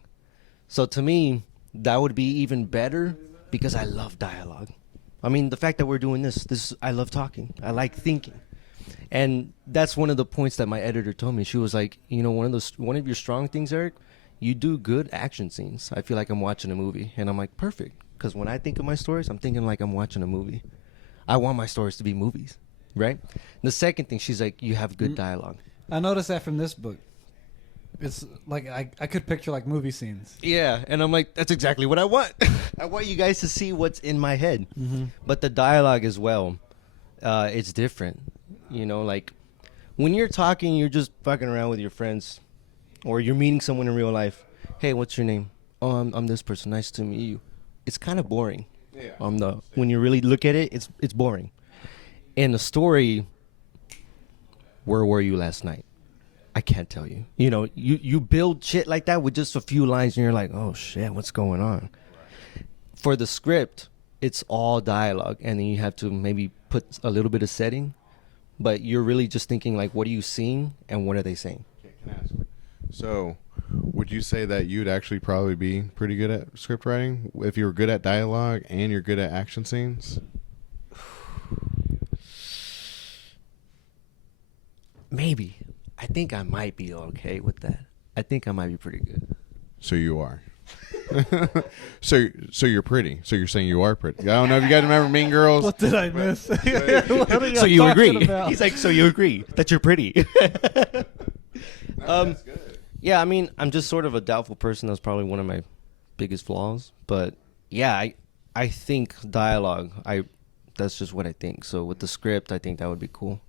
So to me, that would be even better, because I love dialogue. I mean, the fact that we're doing this, I love talking. I like thinking. And that's one of the points that my editor told me. She was like, one of your strong things, Eric, you do good action scenes. I feel like I'm watching a movie. And I'm like, perfect. Because when I think of my stories, I'm thinking like I'm watching a movie. I want my stories to be movies, right? The second thing, she's like, you have good dialogue. I noticed that from this book. It's like I could picture like movie scenes. Yeah, and I'm like, that's exactly what I want. I want you guys to see what's in my head. Mm-hmm. But the dialogue as well, it's different. Like when you're talking, you're just fucking around with your friends, or you're meeting someone in real life. Hey, what's your name? Oh, I'm this person. Nice to meet you. It's kind of boring. Yeah. When you really look at it, it's boring. In the story, where were you last night? I can't tell you. You build shit like that with just a few lines, and you're like, oh shit, what's going on? For the script, it's all dialogue, and then you have to maybe put a little bit of setting, but you're really just thinking like, what are you seeing and what are they saying? Okay, can I ask you? So, would you say that you'd actually probably be pretty good at script writing if you were good at dialogue and you're good at action scenes? Maybe. I think I might be okay with that. I think I might be pretty good. So you are. so you're pretty. So you're saying you are pretty. I don't know if you guys remember Mean Girls. What did I miss? What are y'all So you talking agree? about? He's like, so you agree that you're pretty? That's good. Yeah, I mean, I'm just sort of a doubtful person. That's probably one of my biggest flaws. But yeah, I think dialogue. That's just what I think. So with the script, I think that would be cool.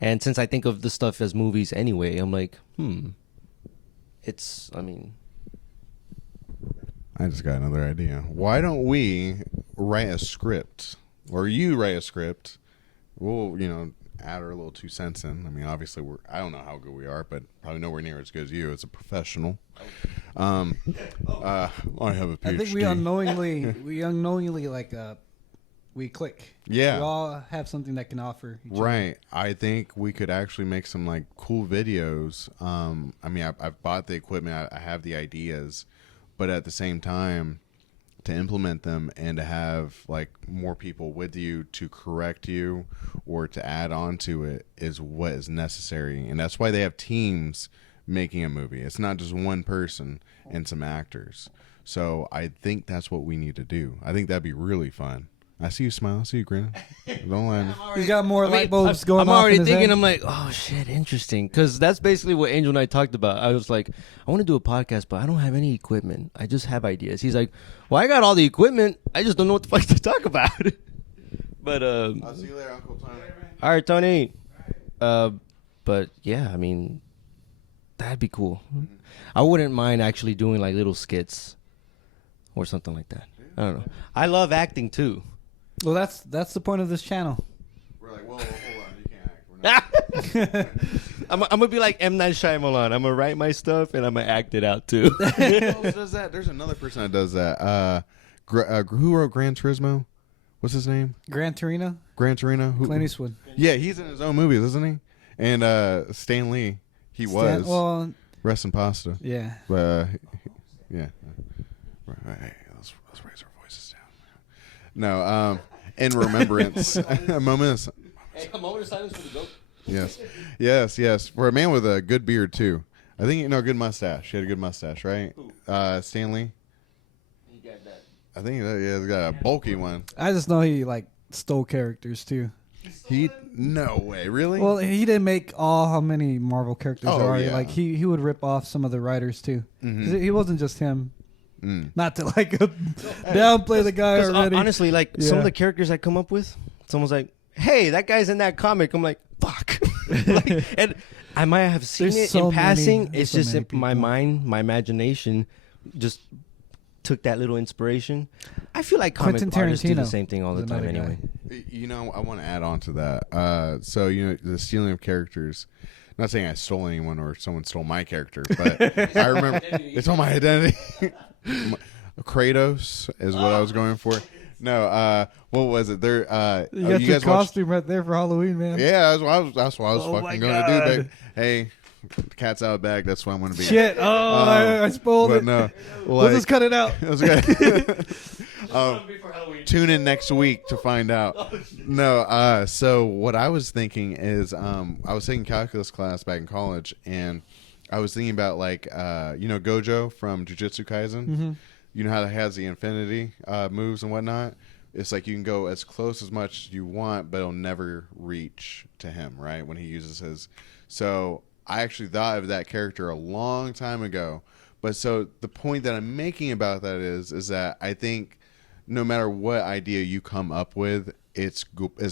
And since I think of the stuff as movies anyway, I'm like, I just got another idea. Why don't we write a script, or you write a script? We'll, add our little 2 cents in. I mean, obviously, I don't know how good we are, but probably nowhere near as good as you as a professional. I have a PhD. I think we unknowingly we click. Yeah. We all have something that can offer each other. Right. I think we could actually make some like cool videos. I mean, I've bought the equipment. I have the ideas, but at the same time, to implement them and to have like more people with you to correct you or to add on to it is what is necessary. And that's why they have teams making a movie. It's not just one person and some actors. So I think that's what we need to do. I think that'd be really fun. I see you smile. I see you grinning. Don't lie. He's got more light bulbs going I'm off already in his thinking, head. I'm like, oh shit, interesting. Because that's basically what Angel and I talked about. I was like, I want to do a podcast, but I don't have any equipment. I just have ideas. He's like, well, I got all the equipment. I just don't know what the fuck to talk about. But I'll see you later, Uncle Tony. all right, Tony. But yeah, I mean, that'd be cool. I wouldn't mind actually doing like little skits or something like that. I don't know. I love acting too. Well, that's the point of this channel. We're like, whoa, hold on. You can't act. We're not. I'm gonna be like M. Night Shyamalan. I'm gonna write my stuff and I'm gonna act it out too. Who else does that? There's another person that does that. Who wrote Gran Turismo? What's his name? Gran Torino, Gran Torino? Who? Clint Eastwood. Yeah, he's in his own movies, isn't he? And Stan Lee, he was. Well, Rest in pasta. yeah. But yeah. Right. Let's raise our voices down. No, in remembrance. A moment. Hey, a moment of silence for the goat. Yes. For a man with a good beard too. I think good mustache. He had a good mustache, right? Stan Lee. He got that. I think he's got a bulky one. I just know he like stole characters too. No way, really? Well, he didn't make all how many Marvel characters Oh, there are. yeah. Like he would rip off some of the writers too. 'Cause he wasn't just him. Not to like downplay the guy already. Honestly, like some Yeah. of the characters I come up with, someone's like, "Hey, that guy's in that comic." I'm like, "Fuck," like, and I might have seen There's it so in passing. many- It's so just many in my people. mind, my imagination, just took that little inspiration. I feel like comic Quentin artists do the Tarantino same thing all the is time another anyway. I want to add on to that. So the stealing of characters. Not saying I stole anyone or someone stole my character, but I remember it's on my identity. Kratos is what I was going for. No, what was it? There, You got you your guys watched? costume right there for Halloween, man. Yeah, that's what I was Oh my fucking going to do. God. Babe. Hey, cat's out of the bag. That's what I'm going to be. Shit. Oh, I spoiled But it. no, We'll just cut it out. That's okay. Tune in next week to find out. No, so what I was thinking is, I was taking calculus class back in college, and I was thinking about Gojo from Jujutsu Kaisen. Mm-hmm. You know how it has the infinity moves and whatnot. It's like you can go as close as much as you want, but it'll never reach to him, right? When he uses his. So I actually thought of that character a long time ago. But so the point that I'm making about that is that I think no matter what idea you come up with, it's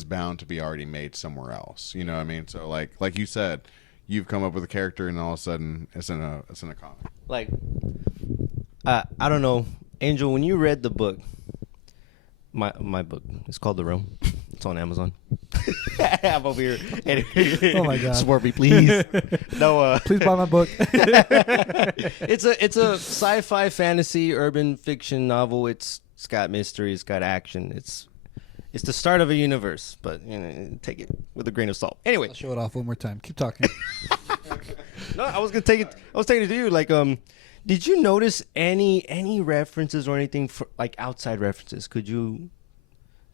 bound to be already made somewhere else. You know what I mean? So like you said, you've come up with a character, and all of a sudden it's in a comic. Like, I don't know, Angel, when you read the book, my book, it's called The Room. It's on Amazon. I'm over here. Oh my God. Support me, please. No, Please buy my book. it's a sci-fi fantasy urban fiction novel. It's got mystery. It's got action. It's the start of a universe, but take it with a grain of salt. Anyway, I'll show it off one more time. Keep talking. no, I was taking it to you. Like, did you notice any references or anything for, like, outside references?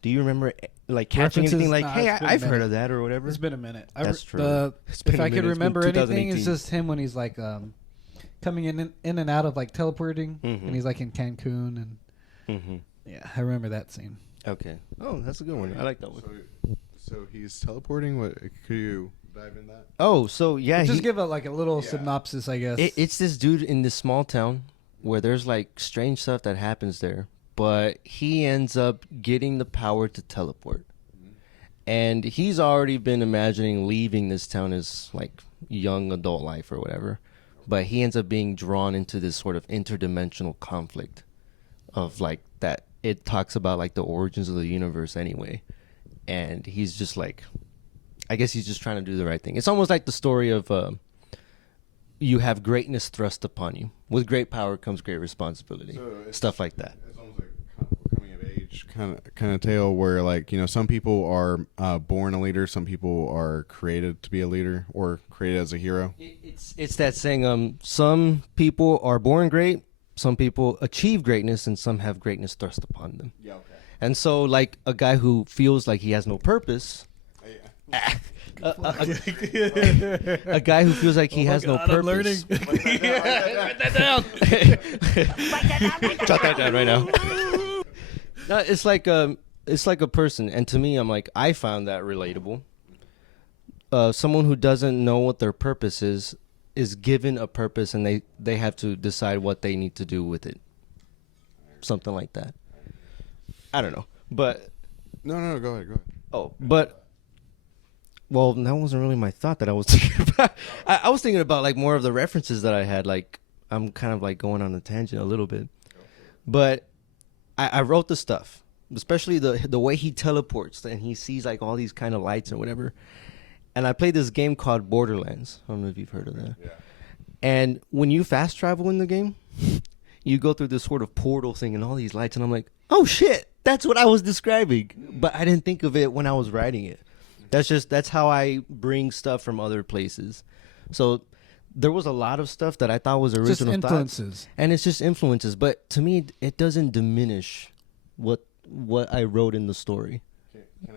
Do you remember like catching References? anything like, Nah, hey, it's been a I've heard minute. of that or whatever? It's been a minute. That's true. It's been If a I could minute. It's been remember anything, it's 2018. just him when he's like coming in and out of like teleporting, Mhm. and he's like in Cancun, and Mm-hmm. yeah, I remember that scene. Okay. Oh, that's a good one. I like that one. So he's teleporting. What could you dive in that? Oh, so yeah, Just give a little synopsis, I guess. it's this dude in this small town where there's like strange stuff that happens there, but he ends up getting the power to teleport. And he's already been imagining leaving this town as like young adult life or whatever. But he ends up being drawn into this sort of interdimensional conflict of like that. It talks about like the origins of the universe anyway. And he's just like, I guess he's just trying to do the right thing. It's almost like the story of you have greatness thrust upon you. With great power comes great responsibility. So it's- Stuff like that. It's almost like coming of age kind of tale where some people are born a leader, some people are created to be a leader or created as a hero. It's that saying, some people are born great, some people achieve greatness, and some have greatness thrust upon them. Yeah. Okay. And so like a guy who feels like he has no purpose A guy who feels like he has no purpose. I'm learning. Write that down. Jot that down right now. No, it's like a person, and to me, I'm like, I found that relatable. Someone who doesn't know what their purpose is given a purpose, and they have to decide what they need to do with it. Something like that. I don't know, but No, go ahead. oh, but well, that wasn't really my thought that I was thinking about. I was thinking about like more of the references that I had. Like I'm kind of like going on a tangent a little bit, but I wrote the stuff, especially the way he teleports and he sees like all these kind of lights or whatever. And I played this game called Borderlands. I don't know if you've heard of that. Yeah. And when you fast travel in the game, you go through this sort of portal thing and all these lights, and I'm like, oh shit, that's what I was describing. But I didn't think of it when I was writing it. That's how I bring stuff from other places. So there was a lot of stuff that I thought was original Just influences. thoughts, and it's just influences. But to me, it doesn't diminish what I wrote in the story.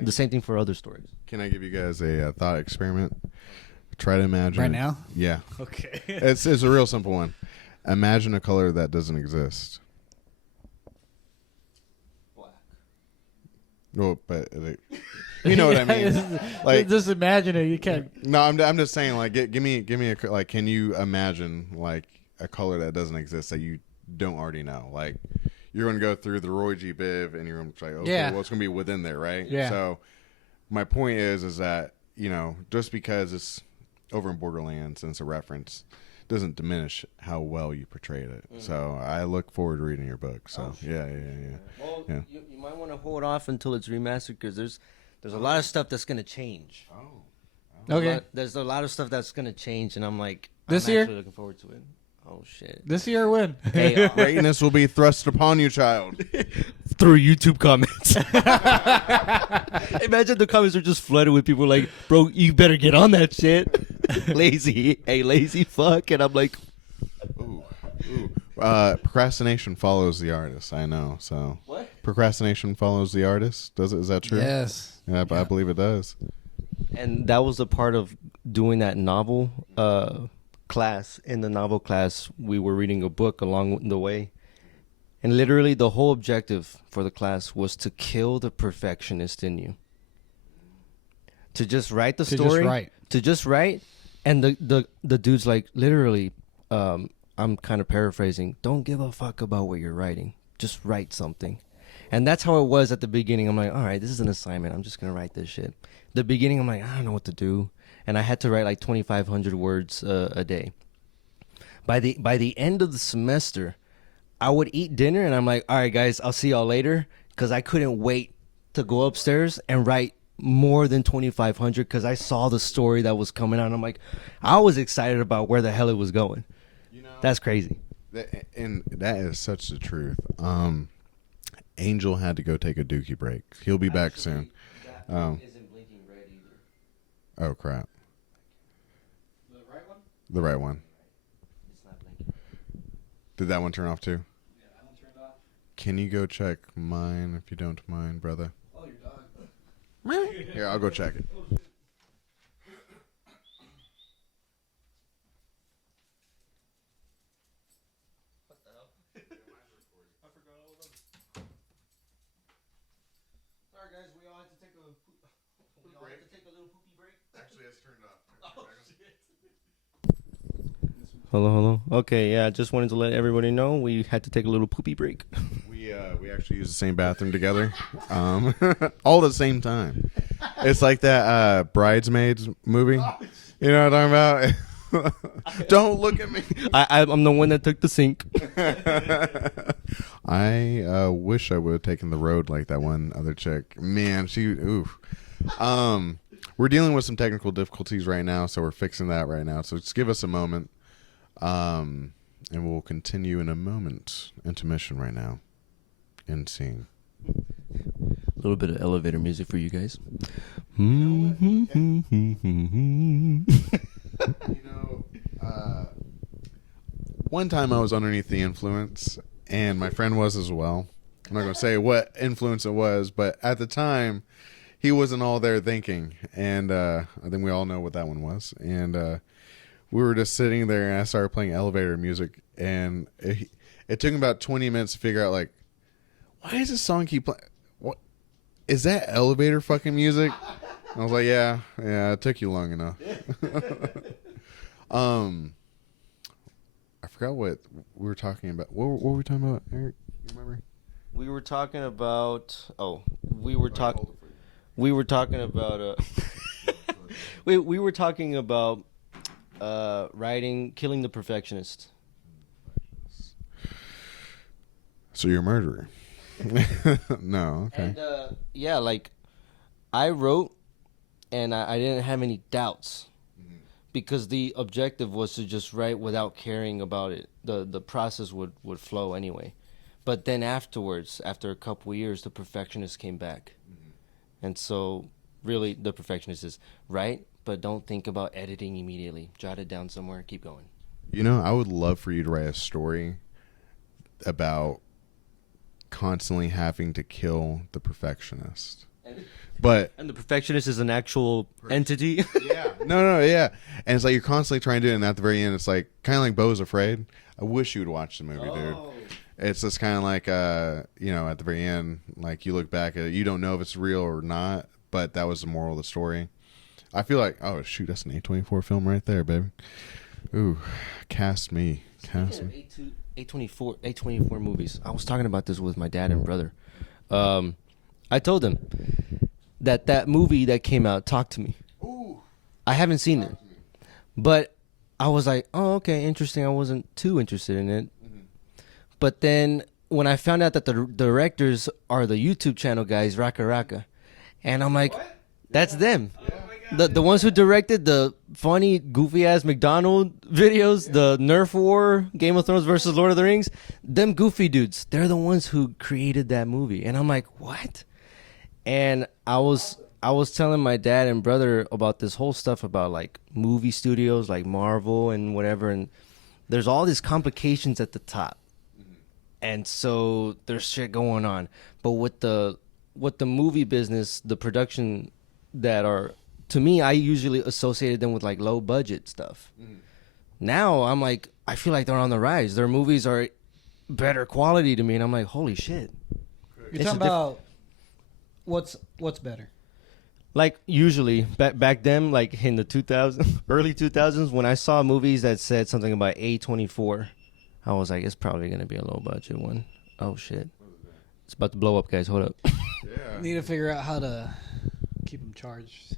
The same thing for other stories. Can I give you guys a thought experiment? Try to imagine. Right now? Yeah. Okay. It's a real simple one. Imagine a color that doesn't exist. Black. Well, but you know what I mean. Like, just imagine it. You can't. no, I'm just saying. Like, give me a like. Can you imagine like a color that doesn't exist that you don't already know? Like, you're going to go through the Roy G. Biv, and you're going to try. Okay, Yeah. well, it's going to be within there, right? Yeah. So, my point is that just because it's over in Borderlands and it's a reference, doesn't diminish how well you portrayed it. So I look forward to reading your book. So yeah. Well, Yeah. you might want to hold off until it's remastered because there's a lot of stuff that's gonna change. Okay. There's a lot of stuff that's gonna change, and I'm like, This I'm year? actually looking forward to it. Oh shit! This year or when? Hey, Greatness will be thrust upon you, child. through YouTube comments. Imagine the comments are just flooded with people like, bro, you better get on that shit. lazy fuck. And I'm like, Ooh. Procrastination follows the artist. I know. So what? procrastination follows the artist. Is that true? Yes. Yeah, I believe it does. And that was a part of doing that novel class. In the novel class, we were reading a book along the way. And literally the whole objective for the class was to kill the perfectionist in you. To just write the story. To just write. And the dude's like, literally, I'm kind of paraphrasing, don't give a fuck about what you're writing. Just write something. And that's how it was at the beginning. I'm like, all right, this is an assignment. I'm just going to write this shit. The beginning, I'm like, I don't know what to do. And I had to write like 2,500 words a day. By the end of the semester, I would eat dinner and I'm like, all right, guys, I'll see y'all later. Because I couldn't wait to go upstairs and write more than 2,500 because I saw the story that was coming out. And I'm like, I was excited about where the hell it was going. That's crazy. And that is such the truth. Angel had to go take a dookie break. He'll be back soon. Isn't blinking red either. Oh, crap. The right one? The right one. It's not blinking. Did that one turn off too? Yeah, that one turned off. Can you go check mine if you don't mind, brother? Oh, your dog. Here, I'll go check it. Sorry, guys, we all had to take a little poopy break. Actually, it's turned off. Oh, shit. Hello. Okay, yeah, just wanted to let everybody know we had to take a little poopy break. We actually use the same bathroom together, all at the same time. It's like that Bridesmaids movie. You know what I'm talking about? Don't look at me. I'm the one that took the sink. I wish I would have taken the road like that one other chick. Man, oof. We're dealing with some technical difficulties right now, so we're fixing that right now. So just give us a moment, and we'll continue in a moment. Intermission right now. And scene. A little bit of elevator music for you guys. One time I was underneath the influence, and my friend was as well. I'm not going to say what influence it was, but at the time, he wasn't all there thinking, and I think we all know what that one was. And we were just sitting there, and I started playing elevator music, and it took him about 20 minutes to figure out, like, why does this song keep playing? What is that elevator fucking music? I was like, yeah, it took you long enough. I forgot what we were talking about. What were we talking about, Eric? You remember? We were talking about. We were talking. We were talking about. we were talking about writing, killing the perfectionist. So you're a murderer? No. Okay. And yeah, like I wrote, and I didn't have any doubts. Because the objective was to just write without caring about it. The process would flow anyway. But then afterwards, after a couple years, the perfectionist came back. And so really the perfectionist is write, but don't think about editing immediately. Jot it down somewhere, keep going. You know, I would love for you to write a story about constantly having to kill the perfectionist. And the perfectionist is an actual entity. Yeah. No, yeah. And it's like you're constantly trying to do it, and at the very end, it's like kind of like Beau's Afraid. I wish you would watch the movie, dude. It's just kind of like, you know, at the very end, like you look back at it, you don't know if it's real or not, but that was the moral of the story. I feel like, oh, shoot, that's an A24 film right there, baby. Ooh, cast me. A24 movies. I was talking about this with my dad and brother. I told them that movie that came out, Talk to Me. Ooh. I haven't seen it, but I was like, oh, okay, interesting. I wasn't too interested in it. But then when I found out that the directors are the YouTube channel guys, Raka Raka, and I'm like, that's them. The ones who directed the funny, goofy-ass McDonald videos, the Nerf War, Game of Thrones versus Lord of the Rings, them goofy dudes, they're the ones who created that movie. And I'm like, what? And I was telling my dad and brother about this whole stuff about, like, movie studios, like Marvel and whatever, and there's all these complications at the top. And so there's shit going on. But with the movie business, the production that are, to me, I usually associated them with like low budget stuff. Now I'm like, I feel like they're on the rise. Their movies are better quality to me, and I'm like, holy shit. You're talking about what's better? Like usually back then, like in the 2000s, early 2000s, when I saw movies that said something about A24, I was like, it's probably gonna be a low budget one. Oh shit, it's about to blow up, guys. Hold up. Yeah. Need to figure out how to keep them charged.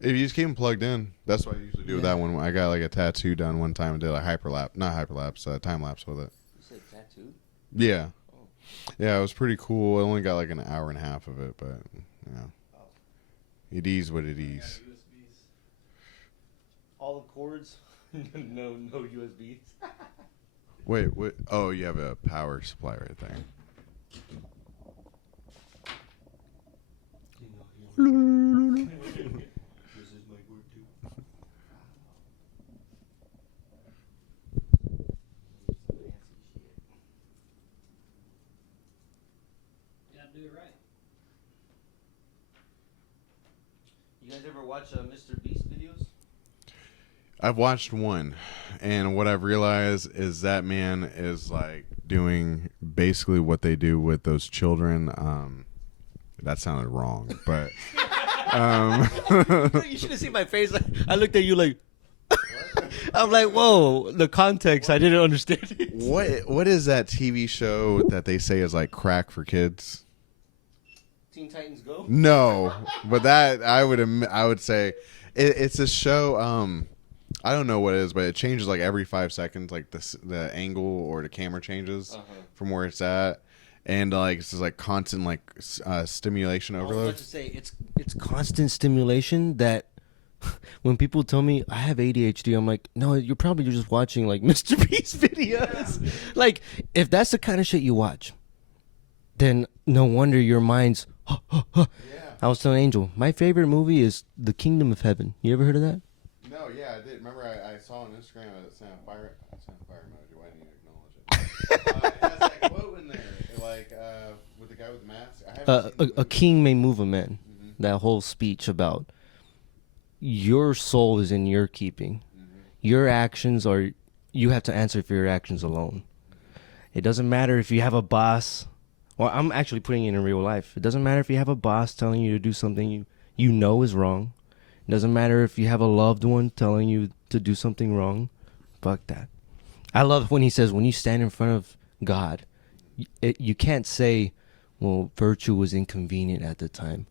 If you just keep them plugged in, that's what I usually do with that one. I got like a tattoo done one time and did like time lapse with it. You said tattoo? Yeah. Yeah, it was pretty cool. I only got like an hour and a half of it, but you know, it is what it is. All the cords? no USBs. Wait, what? Oh, you have a power supply right there. This is my word too. You gotta do it right. You guys ever watch Mr. Beast videos? I've watched one, and what I've realized is that man is like doing basically what they do with those children. That sounded wrong, but You should have seen my face. I looked at you like, I'm like, whoa, the context, I didn't understand it. what is that TV show that they say is like crack for kids? Teen Titans Go? No, but that I would say it's a show. I don't know what it is, but it changes like every 5 seconds, like the angle or the camera changes from where it's at, and like it's just like constant like stimulation overload. I was about to say it's constant stimulation that when people tell me I have ADHD, I'm like, no, you're probably just watching like Mr. Beast videos. Yeah. Like if that's the kind of shit you watch, then no wonder your mind's. Yeah. I was telling Angel, my favorite movie is The Kingdom of Heaven. You ever heard of that? No, yeah, I did. Remember, I saw on Instagram that sent a fire emoji. Why didn't you acknowledge it? It has that quote in there, like with the guy with the mask. I haven't seen a king may move a man. that whole speech about your soul is in your keeping. Your actions are, you have to answer for your actions alone. It doesn't matter if you have a boss, or I'm actually putting it in real life. It doesn't matter if you have a boss telling you to do something you know is wrong. It doesn't matter if you have a loved one telling you to do something wrong. Fuck that. I love when he says, when you stand in front of God, you can't say, well, virtue was inconvenient at the time.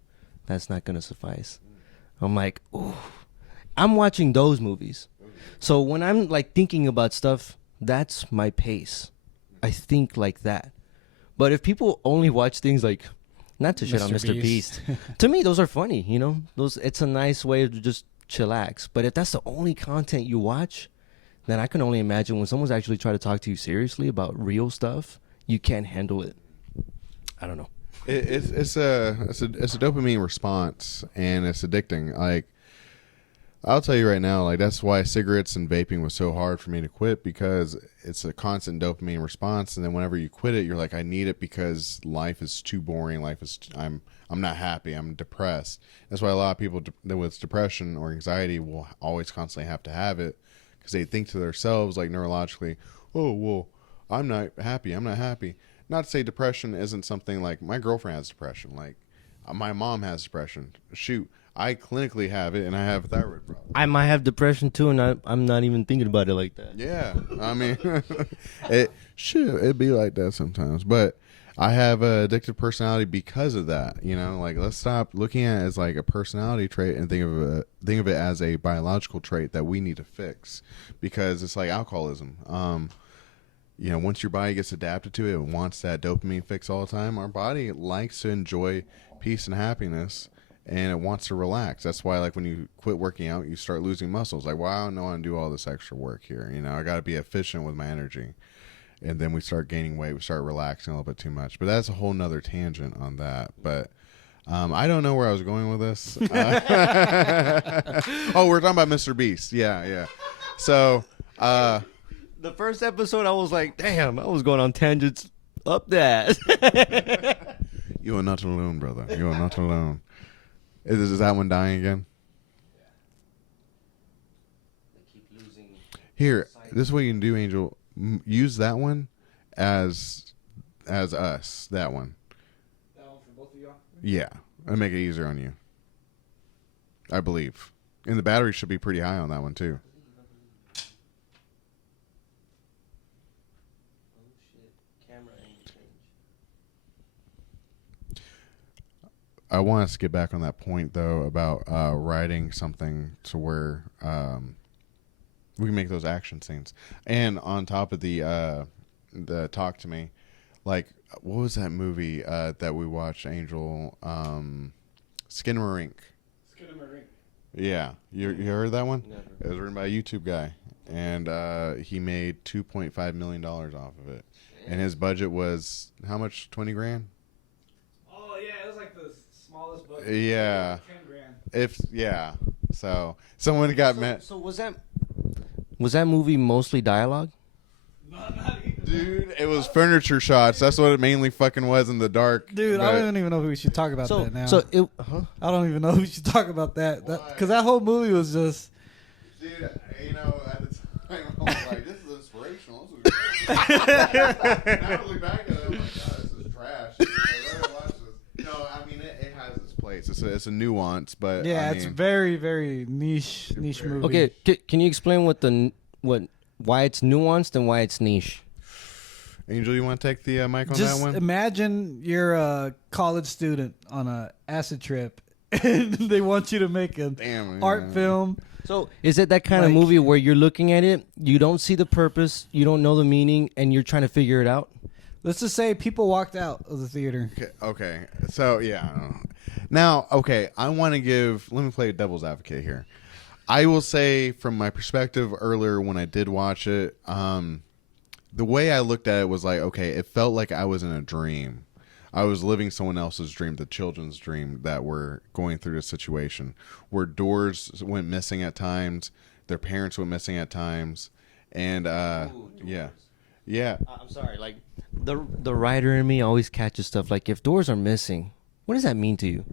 That's not going to suffice. I'm like, ooh. I'm watching those movies. So when I'm like thinking about stuff, that's my pace. I think like that. But if people only watch things like, not to shit on Mr. Beast, to me those are funny, you know. It's a nice way to just chillax. But if that's the only content you watch, then I can only imagine when someone's actually trying to talk to you seriously about real stuff, you can't handle it. I don't know. It's a dopamine response, and it's addicting. Like, I'll tell you right now, like, that's why cigarettes and vaping was so hard for me to quit, because it's a constant dopamine response. And then whenever you quit it, you're like, I need it because life is too boring. I'm not happy. I'm depressed. That's why a lot of people with depression or anxiety will always constantly have to have it, because they think to themselves, like, neurologically, oh, well, I'm not happy. I'm not happy. Not to say depression isn't something, like, my girlfriend has depression. Like, my mom has depression. Shoot. I clinically have it, and I have a thyroid problem. I might have depression too, and I'm not even thinking about it like that. Yeah, I mean, it'd be like that sometimes. But I have a addictive personality because of that. You know, like, let's stop looking at it as like a personality trait and think of it as a biological trait that we need to fix, because it's like alcoholism. You know, once your body gets adapted to it and wants that dopamine fix all the time, our body likes to enjoy peace and happiness. And it wants to relax. That's why, like, when you quit working out, you start losing muscles. Like, well, I don't want to do all this extra work here. You know, I got to be efficient with my energy. And then we start gaining weight. We start relaxing a little bit too much. But that's a whole nother tangent on that. But I don't know where I was going with this. Oh, we're talking about Mr. Beast. Yeah. So the first episode, I was like, damn, I was going on tangents up that. You are not alone, brother. You are not alone. Is that one dying again? Here, this is what you can do, Angel. Use that one as us. That one. That one for both of y'all? Yeah, and make it easier on you. I believe, and the battery should be pretty high on that one too. I want us to get back on that point, though, about writing something to where we can make those action scenes. And on top of the talk to me, like, what was that movie that we watched, Angel? Skinamarink. Skinamarink. Yeah. You heard of that one? Never. It was written by a YouTube guy. And he made $2.5 million off of it. And his budget was, how much? 20 grand? Oh, yeah. It was like the smallest budget. Yeah. 10 grand. So someone got mad. So was that movie mostly dialogue? Not even. Dude, it was furniture shots. That's what it mainly fucking was in the dark. Dude, But I don't even know if we should talk about that now. I I don't even know if we should talk about that. Because that whole movie was just... Dude, you know, at the time, I was like, this is inspirational. This is great. Now I look back at it, I'm like, God, this is trash. Dude, I never watched this. No, I mean, it has its place. It's a nuance, but Yeah, I it's mean, very, very niche movie. Okay, can you explain why it's nuanced and why it's niche? Angel, you want to take the mic on Just that one? imagine you're a college student on a acid trip, and they want you to make an Damn, art yeah. film. So is it that kind of Like- movie where you're looking at it, you don't see the purpose, you don't know the meaning, and you're trying to figure it out? Let's just say people walked out of the theater. Okay. So, yeah. Now, okay, let me play devil's advocate here. I will say, from my perspective earlier when I did watch it, the way I looked at it was like, okay, it felt like I was in a dream. I was living someone else's dream, the children's dream that were going through this situation, where doors went missing at times, their parents went missing at times, and yeah. I'm sorry, like the writer in me always catches stuff like, if doors are missing, what does that mean to you?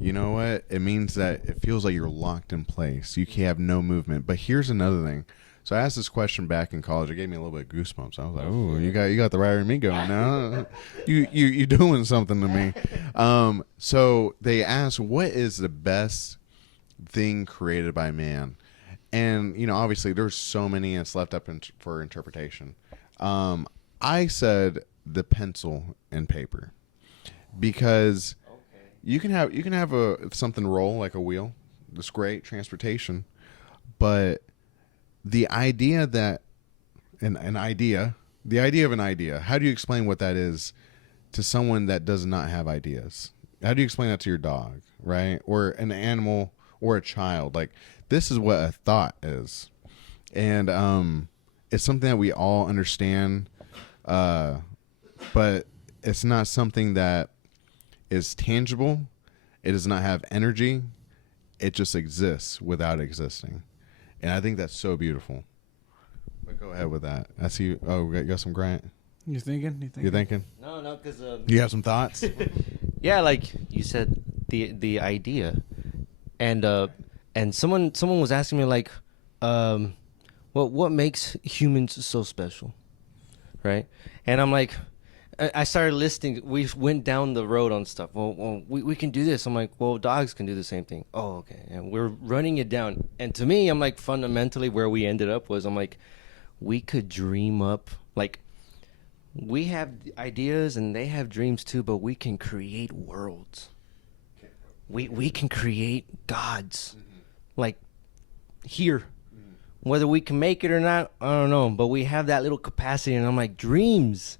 You know what? It means that it feels like you're locked in place. You can have no movement. But here's another thing. So I asked this question back in college. It gave me a little bit of goosebumps. I was like, "Oh, you got the right in me going now. You doing something to me." So they asked, "What is the best thing created by man?" And obviously, there's so many, and it's left up for interpretation. I said the pencil and paper, because you can have something roll like a wheel. That's great transportation, but the idea that the idea of an idea, how do you explain what that is to someone that does not have ideas? How do you explain that to your dog, right? Or an animal or a child? Like, this is what a thought is. And it's something that we all understand, but it's not something that is tangible. It does not have energy. It just exists without existing. And I think that's so beautiful. But go ahead with that. I see you. Oh, you got some Grant? You thinking? You thinking? No, because You have some thoughts? yeah, like you said, the idea, and someone was asking me like, what makes humans so special, right? And I'm like, I started listing. We went down the road on stuff. Well, we can do this. I'm like, well, dogs can do the same thing. Oh, okay. And we're running it down. And to me, I'm like, fundamentally, where we ended up was, I'm like, we could dream up. Like, we have ideas and they have dreams too, but we can create worlds. We can create gods, like here. Whether we can make it or not, I don't know. But we have that little capacity, and I'm like, dreams.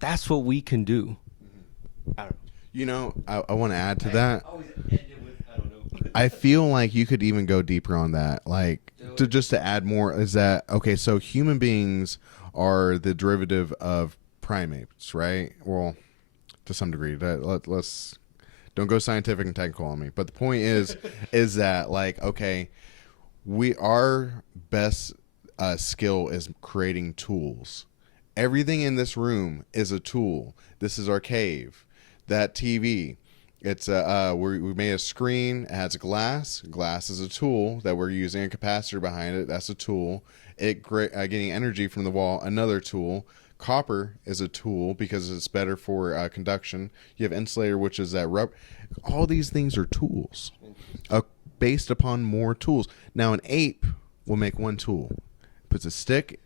That's what we can do. I don't know. I want to add to that. Always end it with, I don't know. I feel like you could even go deeper on that. Like, to add more, is that, okay, so human beings are the derivative of primates, right? Well, to some degree. Let's don't go scientific and technical on me. But the point is that, like, okay, our best skill is creating tools. Everything in this room is a tool. This is our cave. That TV, it's we made a screen. It has glass. Glass is a tool that we're using. A capacitor behind it. That's a tool. Getting energy from the wall. Another tool. Copper is a tool because it's better for conduction. You have insulator, which is that rubber. All these things are tools, based upon more tools. Now, an ape will make one tool. Puts a stick.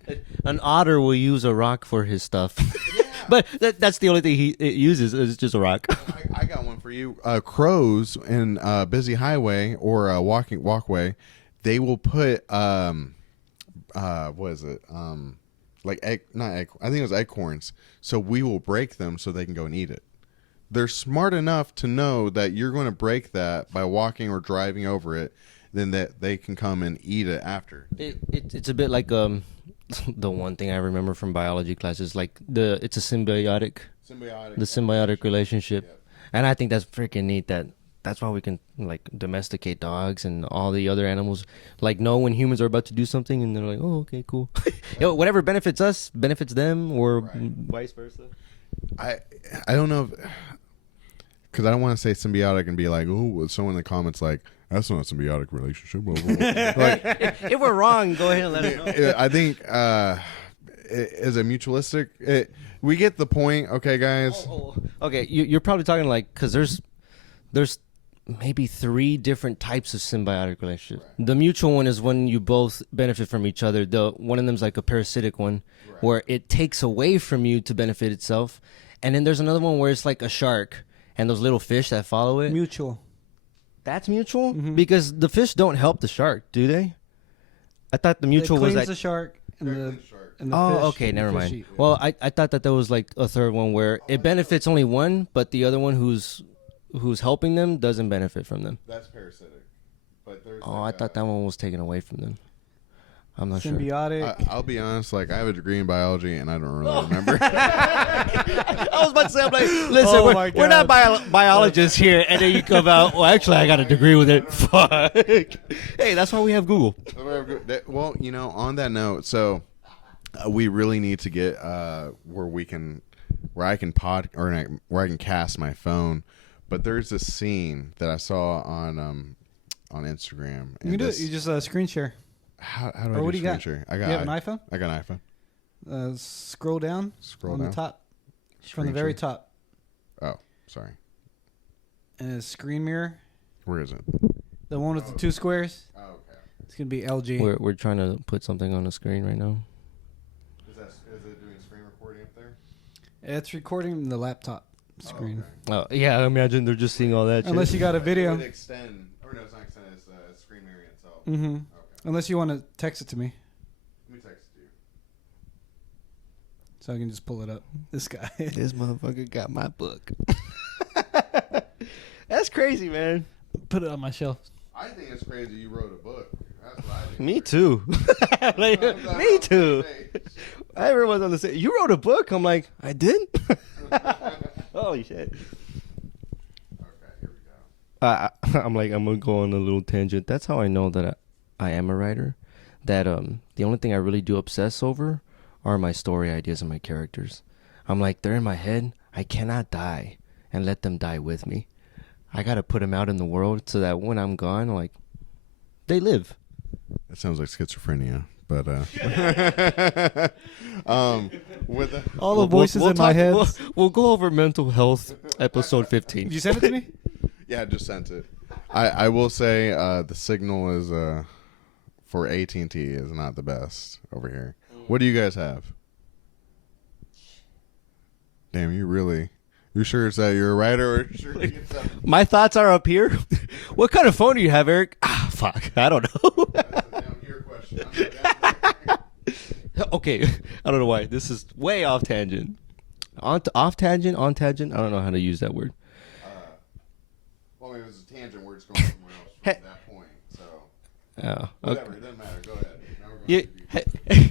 An otter will use a rock for his stuff. Yeah. But that's the only thing he uses is just a rock. I got one for you. Crows in a busy highway or a walkway, they will put what is it? Like not egg. I think it was acorns. So we will break them so they can go and eat it. They're smart enough to know that you're going to break that by walking or driving over it. Then that they can come and eat it after. It's a bit like the one thing I remember from biology classes, like it's a symbiotic relationship, yep. And I think that's freaking neat. That's why we can like domesticate dogs and all the other animals, like know when humans are about to do something, and they're like, oh, okay, cool. Whatever benefits us benefits them, or vice versa. I don't know, because I don't want to say symbiotic and be like, oh, someone in the comments like, that's not a symbiotic relationship. Like, if we're wrong, go ahead and let us know. I think is it mutualistic? We get the point, okay, guys. Okay, you're probably talking like, because there's maybe 3 different types of symbiotic relationships. Right. The mutual one is when you both benefit from each other. One of them is like a parasitic one, right, where it takes away from you to benefit itself. And then there's another one where it's like a shark and those little fish that follow it. Mutual. That's mutual? Mm-hmm. Because the fish don't help the shark, do they? I thought the mutual was like the shark and the fish. Okay, never mind. Eat. Well, I thought that there was like a third one where it benefits only one, but the other one who's helping them doesn't benefit from them. That's parasitic. But there's I thought that one was taken away from them. I'm not symbiotic. sure. I'll be honest, like I have a degree in biology and I don't really remember. I was about to say, I'm like, listen, we're not biologists here, and then you come out, well, actually, I got a degree with it. Fuck. Hey, that's why we have Google. Well, on that note, so we really need to get where I can cast my phone. but there's a scene that I saw on Instagram. You can do it. You just screen share. How do I Or what do do you got? screen share? You have an iPhone? I got an iPhone. Scroll down. Scroll on down. the top. From Screen the very share. top. Oh, sorry. And a screen mirror. Where is it? The one with the 2 squares. Oh, okay. It's going to be LG. We're trying to put something on the screen right now. Is it doing screen recording up there? It's recording the laptop screen. Oh, okay. Oh yeah, I imagine they're just seeing all that. Unless shit. you got a video. It would extend, or no, it's not extend. It's screen mirroring itself. Mm-hmm. Okay. Unless you want to text it to me. Let me text it to you. So I can just pull it up. This guy. This motherfucker got my book. That's crazy, man. Put it on my shelf. I think it's crazy you wrote a book. That's what I think. Me too. Like, me too. Everyone's on the same. You wrote a book. I'm like, I did. Holy shit. Okay, here we go. I'm like, I'm gonna go on a little tangent. That's how I know that I am a writer. That the only thing I really do obsess over are my story ideas and my characters. I'm like, they're in my head. I cannot die and let them die with me. I gotta put them out in the world so that when I'm gone, like, they live. That sounds like schizophrenia, but with the, All the voices in my head. We'll go over mental health episode 15. Did you send it to me? yeah, I just sent it. I will say the signal is for AT&T is not the best over here. What do you guys have? Damn, you sure it's that you're a writer or sure you get something? My thoughts are up here. What kind of phone do you have, Eric? Fuck. I don't know. That's a down here question. I'm not down there. Okay. I don't know why. This is way off tangent. Off tangent, on tangent. I don't know how to use that word. Well, I mean, it was a tangent where it's going somewhere else from that point. So Oh, whatever, okay. it doesn't matter. Go ahead. Now we're going Yeah,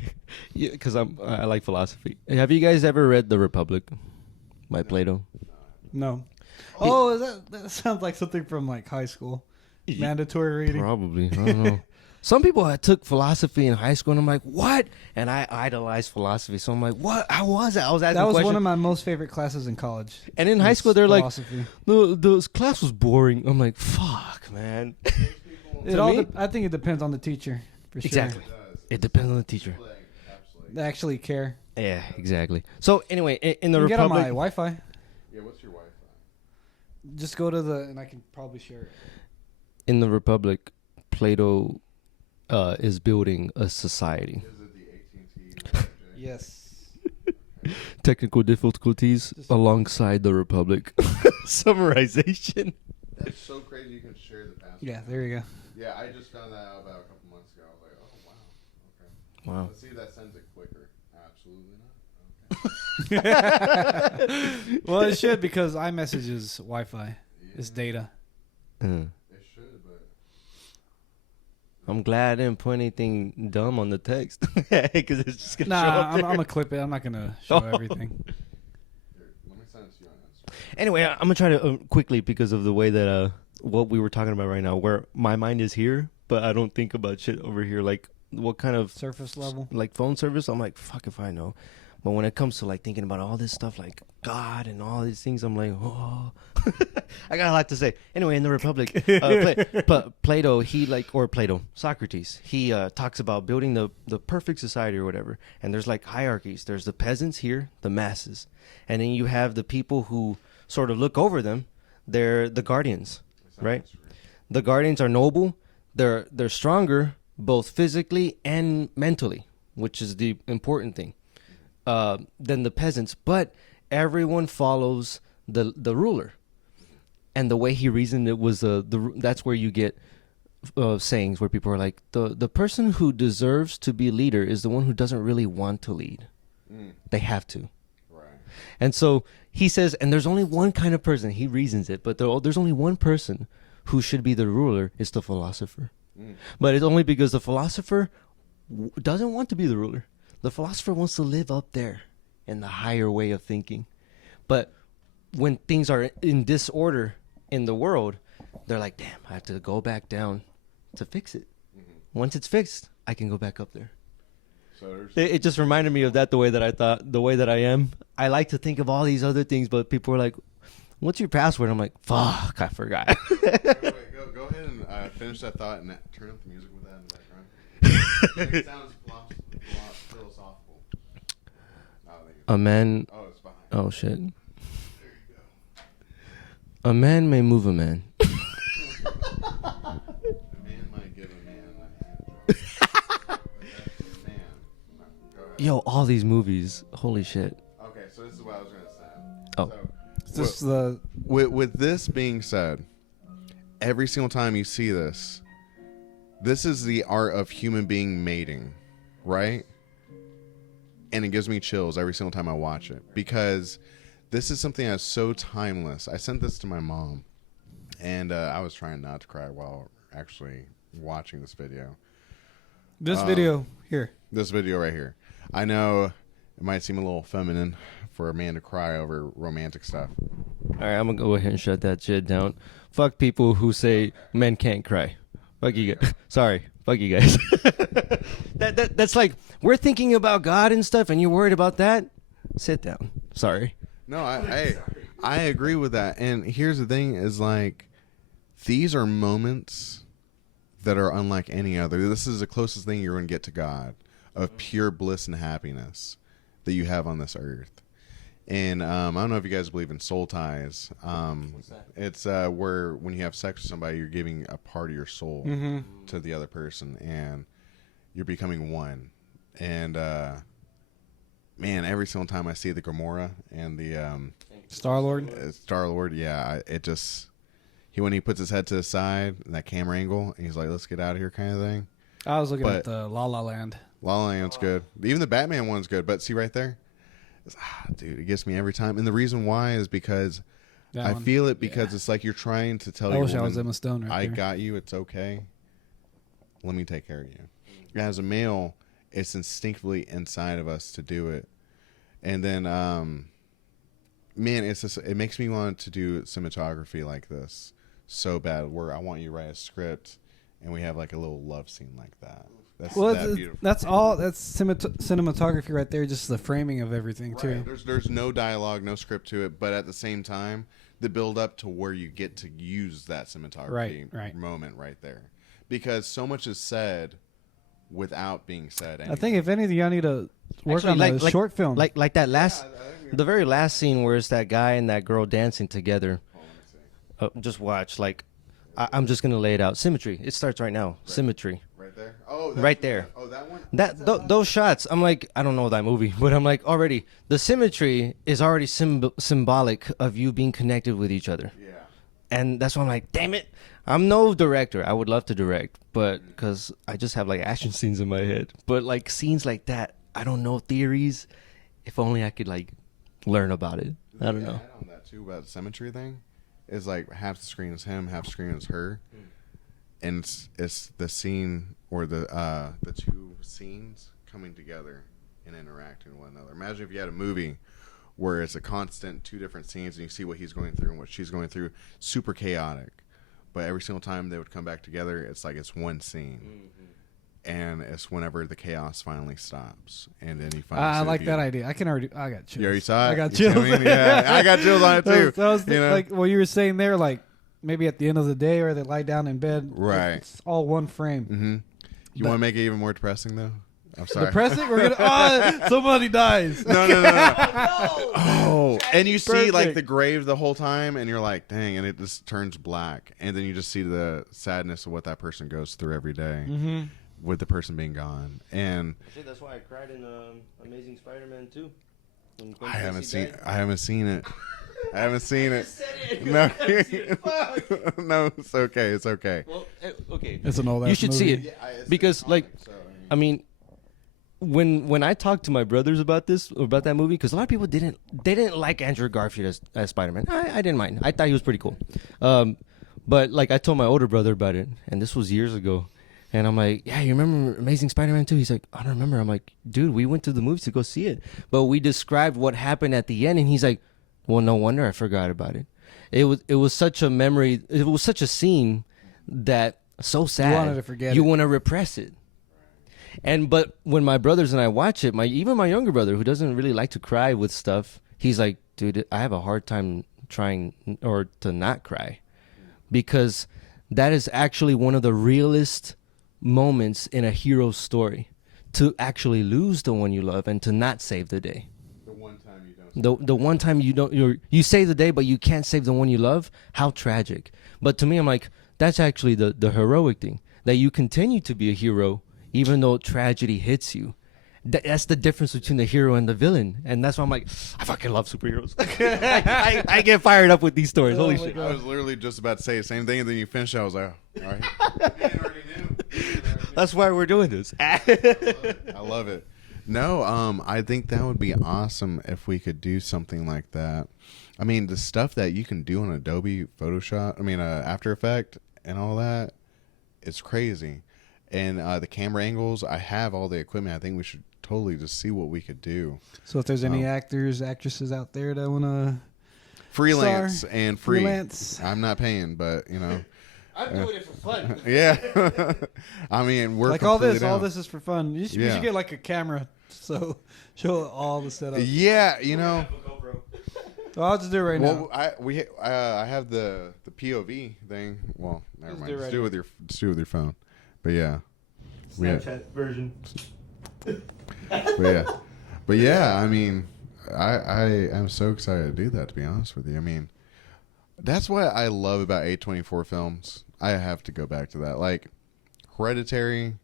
yeah, because I like philosophy. Have you guys ever read The Republic by Plato? No. Oh, that sounds like something from like high school. Mandatory reading. Probably. I don't know. Some people took philosophy in high school, and I'm like, what? And I idolized philosophy, so I'm like, what? How was it? I was asking That was questions. one of my most favorite classes in college. And in high was school, they're like, philosophy. the class was boring. I'm like, fuck, man. It all I think it depends on the teacher, for sure. Exactly. It depends on the teacher. They actually care. Yeah, exactly. So anyway, in the You can get on my Republic, Wi-Fi. Yeah, what's your Wi-Fi? Just go to and I can probably share it. in the Republic, Plato is building a society. Is it the AT&T? Yes. Technical difficulties alongside the Republic. Summarization. That's so crazy you can share the password. Yeah, there you go. Yeah, I just found that out about a couple months ago. I was like, oh, wow. Okay. Wow. Let's see if that sends it quicker. Absolutely not. Well, it should because iMessage is Wi-Fi. It's data. It should, but I'm glad I didn't put anything dumb on the text because it's just gonna show Nah, up I'm there. gonna clip it. I'm not gonna show everything. here, let me send it to you on Instagram. Anyway, I'm gonna try to quickly because of the way that what we were talking about right now, where my mind is here, but I don't think about shit over here. Like what kind of Surface level. like phone service? I'm like, fuck if I know. But when it comes to like thinking about all this stuff, like God and all these things, I'm like, oh, I got a lot to say. Anyway, in the Republic, Plato, Socrates, he talks about building the perfect society or whatever. And there's like hierarchies. There's the peasants here, the masses, and then you have the people who sort of look over them. They're the guardians, right? The guardians are noble. They're stronger both physically and mentally, which is the important thing. Than the peasants, but everyone follows the ruler, and the way he reasoned it was that's where you get sayings where people are like the person who deserves to be leader is the one who doesn't really want to lead. They have to, Right. and so he says, and there's only one kind of person. He reasons it, but there's only one person who should be the ruler. It's the philosopher, but it's only because the philosopher doesn't want to be the ruler. The philosopher wants to live up there in the higher way of thinking. But when things are in disorder in the world, they're like, damn, I have to go back down to fix it. Once it's fixed, I can go back up there. So It just reminded me of that, the way that I thought, the way that I am. I like to think of all these other things, but people are like, what's your password? I'm like, fuck, I forgot. Go ahead and finish that thought and turn up the music with that in the background. It sounds philosophical. A man. Oh, it's behind. Oh shit. There you go. A man may move a man. A man might give a man a hand job. Man. Go ahead. Yo, all these movies. Holy shit. Okay, so this is what I was going to say. Oh. So, This the with this being said, every single time you see this is the art of human being mating, right? And it gives me chills every single time I watch it because this is something that's so timeless. I sent this to my mom, and I was trying not to cry while actually watching this video. this video here. This video right here. I know it might seem a little feminine for a man to cry over romantic stuff. All right, I'm gonna go ahead and shut that shit down. Fuck people who say men can't cry. Fuck you guys. Sorry. Fuck you guys. That's like, we're thinking about God and stuff and you're worried about that? Sit down. Sorry. No, I agree with that. And here's the thing is like, these are moments that are unlike any other. This is the closest thing you're going to get to God, of pure bliss and happiness that you have on this earth. And I don't know if you guys believe in soul ties. It's where when you have sex with somebody, you're giving a part of your soul to the other person, and you're becoming one. And man, every single time I see the Gamora and the Star-Lord, yeah, it just when he puts his head to the side, that camera angle, and he's like, "Let's get out of here," kind of thing. I was looking at the La La Land. La La Land's good. Even the Batman one's good. But see right there, dude, it gets me every time. And the reason why is because I feel it because it's like you're trying to tell I your wish I woman, was Emma Stone right I there. got you. It's okay. Let me take care of you. As a male, it's instinctively inside of us to do it. And then, man, it's just, it makes me want to do cinematography like this so bad, where I want you to write a script and we have like a little love scene like that. That's that beautiful. That's all. That's cinematography right there. Just the framing of everything too. There's no dialogue, no script to it, but at the same time, the build up to where you get to use that cinematography moment right there, because so much is said without being said. Anyway. I think if anything, y'all need to work on a short film. Like that last, the very last scene where it's that guy and that girl dancing together. Just watch. Like, I'm just gonna lay it out. Symmetry. It starts right now. Right. Symmetry. Right there. Oh, right there. Oh, that one. Those shots. I'm like, I don't know that movie, but I'm like, already the symmetry is already symbolic of you being connected with each other. Yeah. And that's why I'm like, damn it. I'm no director. I would love to direct, but because I just have like action scenes in my head. But like scenes like that, I don't know theories. If only I could like learn about it. I don't know. On that too about the symmetry thing, is like half the screen is him, half the screen is her, and it's the scene or the two scenes coming together and interacting with one another. Imagine if you had a movie where it's a constant two different scenes and you see what he's going through and what she's going through, super chaotic. But every single time they would come back together, it's like it's one scene. And it's whenever the chaos finally stops. And then you finally I like that idea. I got chills. You already saw it? I got You see what chills. I mean? Yeah, I got chills on it too. That was you know? like what you were saying there, like maybe at the end of the day or they lie down in bed. Right. It's all one frame. Mm-hmm. You want to make it even more depressing, though? I'm sorry. Depressing? We're gonna somebody dies. No. Oh, and you see like the grave the whole time, and you're like, dang, and it just turns black, and then you just see the sadness of what that person goes through every day with the person being gone. And shit, that's why I cried in Amazing Spider-Man 2. I haven't seen it. I haven't seen it. No, no, it's okay. It's okay. Well, okay. It's an old. You should see it because, like, I mean, when I talked to my brothers about that movie, because a lot of people didn't like Andrew Garfield as Spider-Man. I didn't mind. I thought he was pretty cool. But like I told my older brother about it, and this was years ago. And I'm like, yeah, you remember Amazing Spider-Man 2? He's like, I don't remember. I'm like, dude, we went to the movies to go see it. But we described what happened at the end, and he's like, well, no wonder I forgot about it. It was such a memory. It was such a scene that so sad. You wanted to forget You it. want to repress it. But when my brothers and I watch it, even my younger brother, who doesn't really like to cry with stuff, he's like, dude, I have a hard time trying or to not cry, because that is actually one of the realest moments in a hero's story, to actually lose the one you love and to not save the day. The one time you don't. The one time you save the day, but you can't save the one you love. How tragic! But to me, I'm like, that's actually the heroic thing, that you continue to be a hero even though tragedy hits you. That's the difference between the hero and the villain, and that's why I'm like, I fucking love superheroes. I get fired up with these stories. Holy shit! I was literally just about to say the same thing, and then you finished. I was like, oh, all right. Man already knew. That's why we're doing this. I love it. No, I think that would be awesome if we could do something like that. I mean, the stuff that you can do on Adobe Photoshop, After Effects and all that, it's crazy. And the camera angles, I have all the equipment. I think we should totally just see what we could do. So if there's any actors, actresses out there that want to Freelance star, and free. freelance. I'm not paying, but I'm doing it for fun. Yeah. I mean, we're like all this. down. All this is for fun. You should get like a camera, so show all the setup. Yeah, So I'll just do it right now. Well, I have the POV thing. Well, never mind. Just do it with your phone. But yeah, Snapchat version. but yeah. I mean, I am so excited to do that. To be honest with you, I mean, that's what I love about A24 films. I have to go back to that, like Hereditary,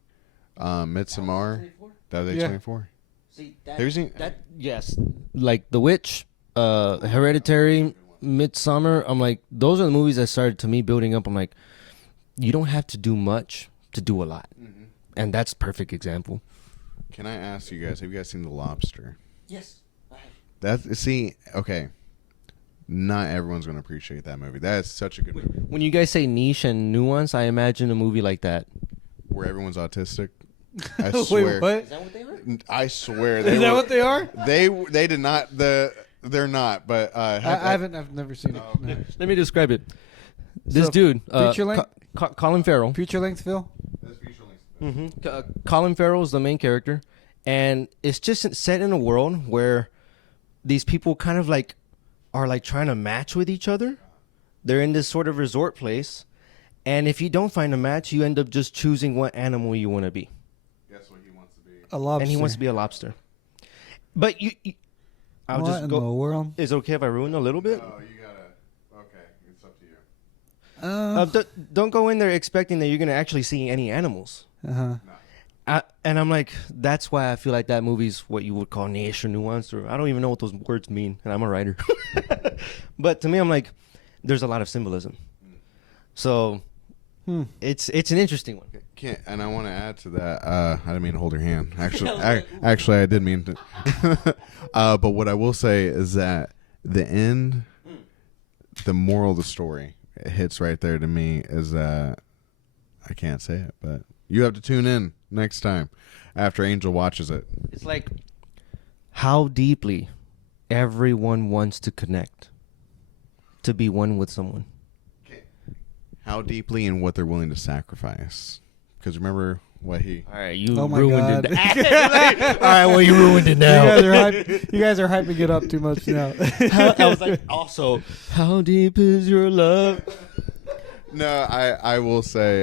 Midsommar. That was A24. See, Have you seen that? Yes, like The Witch, Hereditary, Midsommar. I'm like, those are the movies that started to me building up. I'm like, you don't have to do much to do a lot, and that's a perfect example. Can I ask you guys? Have you guys seen The Lobster? Yes, I have. Okay. Not everyone's going to appreciate that movie. That is such a good movie. When you guys say niche and nuance, I imagine a movie like that. Where everyone's autistic. I swear. Wait, what? Is that what they are? I swear. Is that what they are? They did not. They're not. But I've never seen it. No. Let me describe it. This So, dude, feature length? Colin Farrell. Feature length, Phil. Colin Farrell is the main character, and it's just set in a world where these people kind of like are like trying to match with each other. They're in this sort of resort place, and if you don't find a match, you end up just choosing what animal you want to be. Guess what he wants to be? A lobster. And he wants to be a lobster. But I'll What just in go. the world? Is it okay if I ruin a little bit? Oh, you gotta. Okay, it's up to you. Don't go in there expecting that you're gonna actually see any animals. And I'm like, that's why I feel like that movie's what you would call niche or nuanced, or I don't even know what those words mean, and I'm a writer. But to me, I'm like, there's a lot of symbolism. So it's an interesting one. And I want to add to that. I didn't mean to hold your hand. Actually, I did mean to. But what I will say is that the end, the moral of the story, it hits right there to me. Is that I can't say it, but you have to tune in next time after Angel watches it. It's like how deeply everyone wants to connect, to be one with someone. How deeply and what they're willing to sacrifice. Because remember what he... All right, you Oh my ruined God. it. All right, well, you ruined it now. You guys are hyping it up too much now. I was like, also, how deep is your love? No, I will say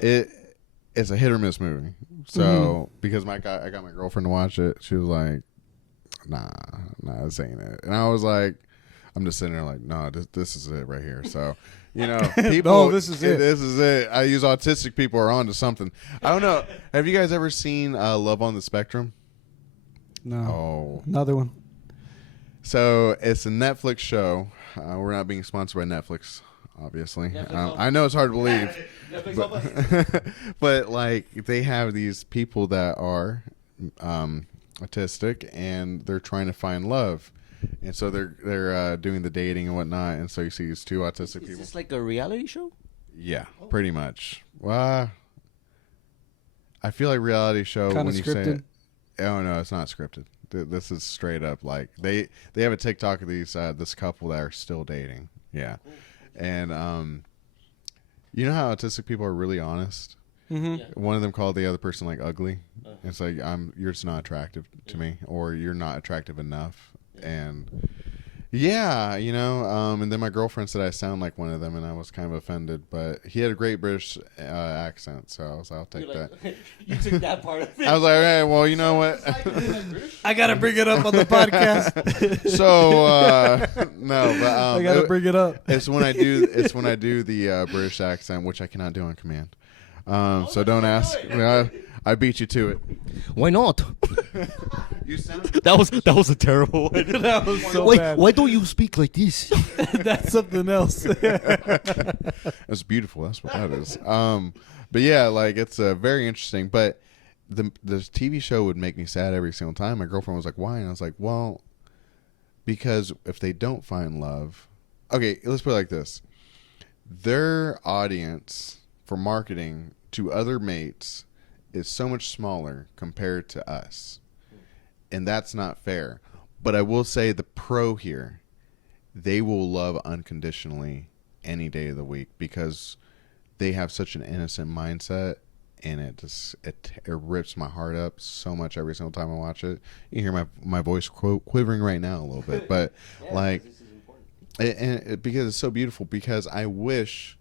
it's a hit or miss movie. So because I got my girlfriend to watch it, she was like, "Nah, this ain't it." And I was like, I'm just sitting there like, "No, this is it right here." So people, No, this is it. This is it. I use autistic people are onto something. I don't know. Have you guys ever seen Love on the Spectrum? No. Oh, Another one. so it's a Netflix show. We're not being sponsored by Netflix, obviously. I know it's hard to believe, but like they have these people that are autistic and they're trying to find love, and so they're doing the dating and whatnot. And so you see these two autistic Is people. this like a reality show? Yeah, pretty much. Well, I feel like reality show Kinda when you say scripted? it. Oh no, it's not scripted. This is straight up like they have a TikTok of this couple that are still dating. Yeah, and you know how autistic people are really honest. Mm-hmm. One of them called the other person like ugly. It's like you're just not attractive to me, or you're not attractive enough. And Yeah, and then my girlfriend said I sound like one of them, and I was kind of offended. But he had a great British accent, so I was like, I'll take that. You took that part of it. I was like, hey, well, you know what? I gotta bring it up on the podcast. So no, but I gotta bring it up. it's when I do the British accent, which I cannot do on command. So don't ask. I beat you to it. Why not? You sound. That was a terrible one. That was so bad. Why don't you speak like this? That's something else. That's beautiful. That's what that is. But yeah, like it's very interesting. But the TV show would make me sad every single time. My girlfriend was like, "Why?" And I was like, "Well, because if they don't find love, okay, let's put it like this: their audience for marketing to other mates is so much smaller compared to us, and that's not fair. But I will say the pro here, they will love unconditionally any day of the week because they have such an innocent mindset, and it rips my heart up so much every single time I watch it. You hear my voice quivering right now a little bit, but because it's so beautiful, because I wish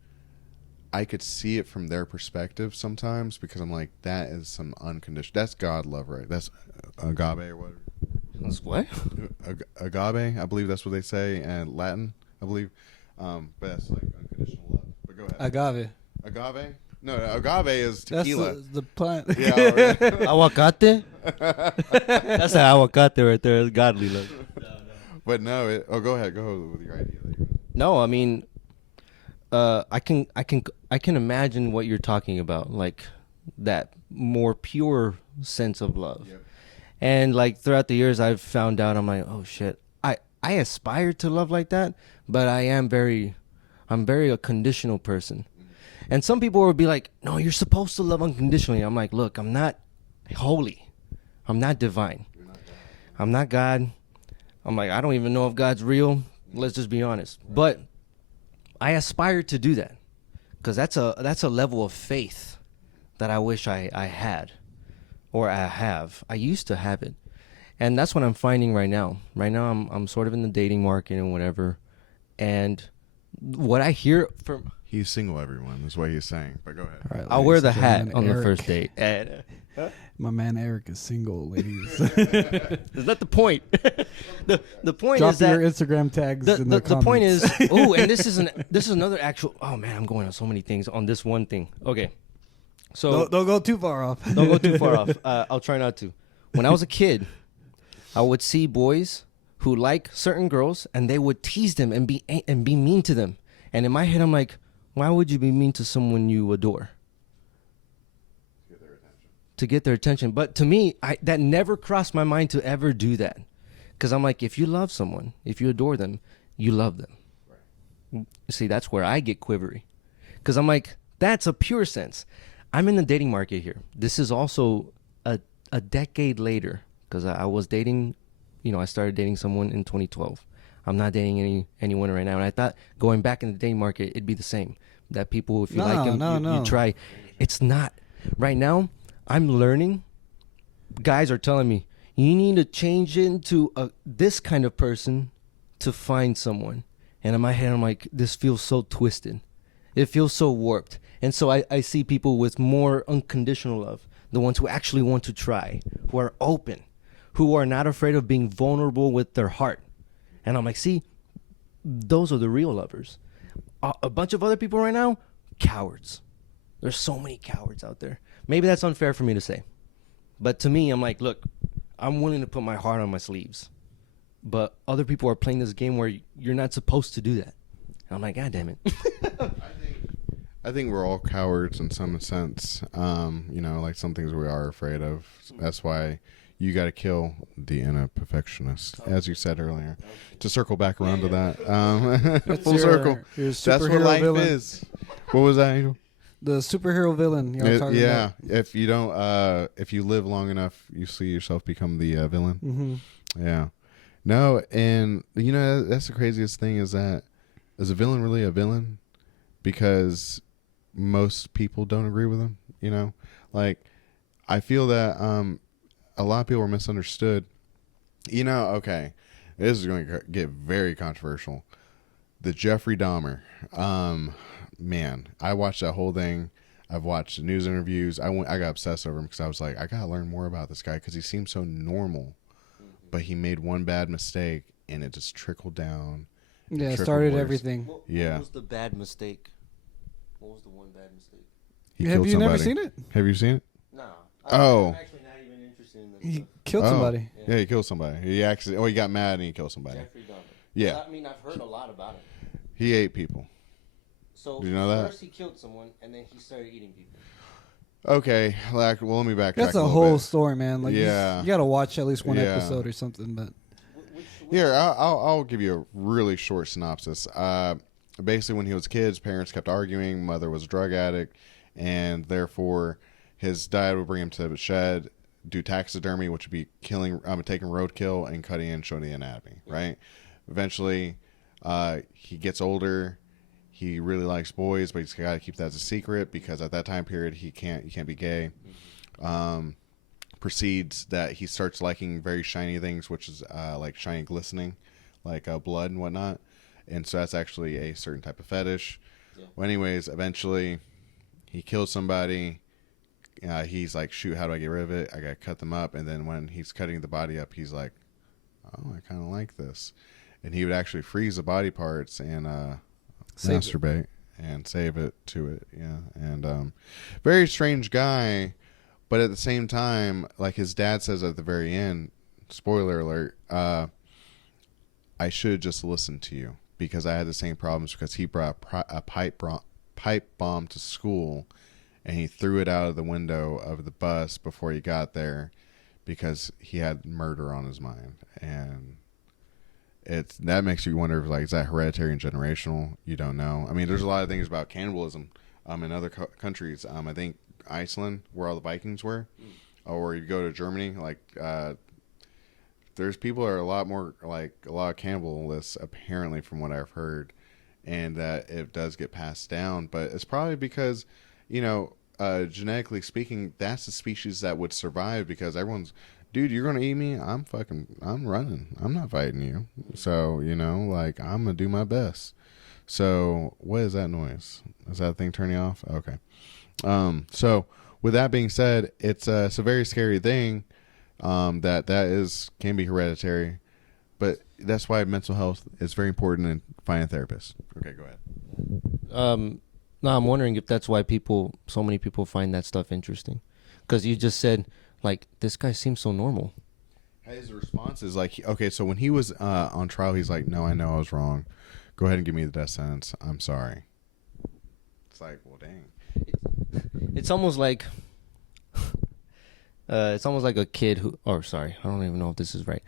I could see it from their perspective sometimes, because I'm like, that is some unconditional. That's God love, right? That's agape or whatever. That's what? Agape, I believe that's what they say in Latin, I believe. But that's like unconditional love. But go ahead. Agave? No, agave is tequila. That's the plant. Yeah. Aguacate? That's an aguacate right there. It's godly love. But no, go ahead. Go with your idea. No, I mean, I can imagine what you're talking about, like that more pure sense of love. Yep. And like throughout the years, I've found out, I'm like, oh shit, I aspire to love like that, but I'm very a conditional person. And some people will be like, no, you're supposed to love unconditionally. I'm like, look, I'm not holy. I'm not divine. I'm not God. I'm like, I don't even know if God's real. Let's just be honest. But I aspire to do that, because that's a level of faith that I wish I had, or I have. I used to have it, and that's what I'm finding right now. Right now, I'm sort of in the dating market and whatever, and what I hear from he's single, everyone is what he's saying. But go ahead. All right, I'll wear the ladies and hat gentlemen, on the Eric. first date. And, My man Eric is single, ladies. is that the point? the point Drop is that your Instagram tags in the the point is, comments. oh, and this is another actual. Oh man, I'm going on so many things on this one thing. Okay, so Don't go too far off. don't go too far off. I'll try not to. When I was a kid, I would see boys who like certain girls, and they would tease them and be mean to them. And in my head, I'm like, why would you be mean to someone you adore? To get their attention. But to me, that never crossed my mind to ever do that. Because I'm like, if you love someone, if you adore them, you love them. Right. See, that's where I get quivery. Because I'm like, that's a pure sense. I'm in the dating market here. This is also a decade later, because I was dating, I started dating someone in 2012. I'm not dating anyone right now. And I thought going back in the dating market, it'd be the same. That people, if you like them, you try. It's not. Right now, I'm learning. Guys are telling me, you need to change into this kind of person to find someone. And in my head, I'm like, this feels so twisted. It feels so warped. And so I see people with more unconditional love, the ones who actually want to try, who are open, who are not afraid of being vulnerable with their heart. And I'm like, see, those are the real lovers. A bunch of other people right now, cowards. There's so many cowards out there. Maybe that's unfair for me to say. But to me, I'm like, look, I'm willing to put my heart on my sleeves. But other people are playing this game where you're not supposed to do that. And I'm like, God damn it. I think we're all cowards in some sense. Like some things we are afraid of. That's why you got to kill the inner perfectionist, as you said earlier. To circle back around to that, full circle. That's what life villain. is. What was that, Angel? The superhero villain. You're talking about. If you don't, if you live long enough, you see yourself become the villain. Mm-hmm. Yeah. No, and that's the craziest thing is that is a villain really a villain? Because most people don't agree with him. Like I feel that a lot of people are misunderstood. Okay, This is going to get very controversial. The Jeffrey Dahmer. Man, I watched that whole thing. I've watched the news interviews. I got obsessed over him because I was like, I got to learn more about this guy because he seems so normal. But he made one bad mistake, and it just trickled down. Yeah, it started everything. What was the bad mistake? What was the one bad mistake? Have you never seen it? Have you seen it? No. I'm actually not even interested in this He stuff. killed somebody. Yeah, he killed somebody. He got mad and he killed somebody. Jeffrey Dahmer. Yeah. I mean, I've heard a lot about him. He ate people. So Do you know that? first he killed someone, and then he started eating people. Okay, well, let me backtrack. That's a little whole bit. story, man. Like, Yeah. you got to watch at least one Yeah. episode or something. But Here, I'll give you a really short synopsis. Basically, when he was kids, parents kept arguing. Mother was a drug addict, and therefore, his dad would bring him to the shed, do taxidermy, which would be taking roadkill and cutting and showing the anatomy. Right. Eventually, he gets older. He really likes boys, but he's got to keep that as a secret because at that time period, you can't be gay. Proceeds that he starts liking very shiny things, which is like shiny glistening, like blood and whatnot. And so that's actually a certain type of fetish. Yeah. Well, anyways, eventually he kills somebody. He's like, shoot, how do I get rid of it? I got to cut them up. And then when he's cutting the body up, he's like, oh, I kind of like this. And he would actually freeze the body parts and masturbate and save it to it. Yeah. And very strange guy. But at the same time, like his dad says at the very end, spoiler alert, I should have just listened to you because I had the same problems because he brought a pipe bomb to school and he threw it out of the window of the bus before he got there because he had murder on his mind. And that makes you wonder if, like, is that hereditary and generational? You don't know. I mean, there's a lot of things about cannibalism in other countries. I think Iceland, where all the Vikings were, or you go to Germany, like there's people are a lot of cannibalists apparently from what I've heard, and that it does get passed down, but it's probably because genetically speaking, that's the species that would survive because everyone's, dude, you're gonna eat me, I'm running, I'm not fighting you, so like I'm gonna do my best. So what is that noise? Is that thing turning off? Okay. So with that being said, it's a very scary thing, that can be hereditary, but that's why mental health is very important in finding a therapist. Okay, go ahead. No, I'm wondering if that's why so many people find that stuff interesting. Cause you just said, like, this guy seems so normal. His response is like, okay, so when he was, on trial, he's like, no, I know I was wrong. Go ahead and give me the death sentence. I'm sorry. It's like, well, dang. It's almost like a kid who, or sorry, I don't even know if this is right.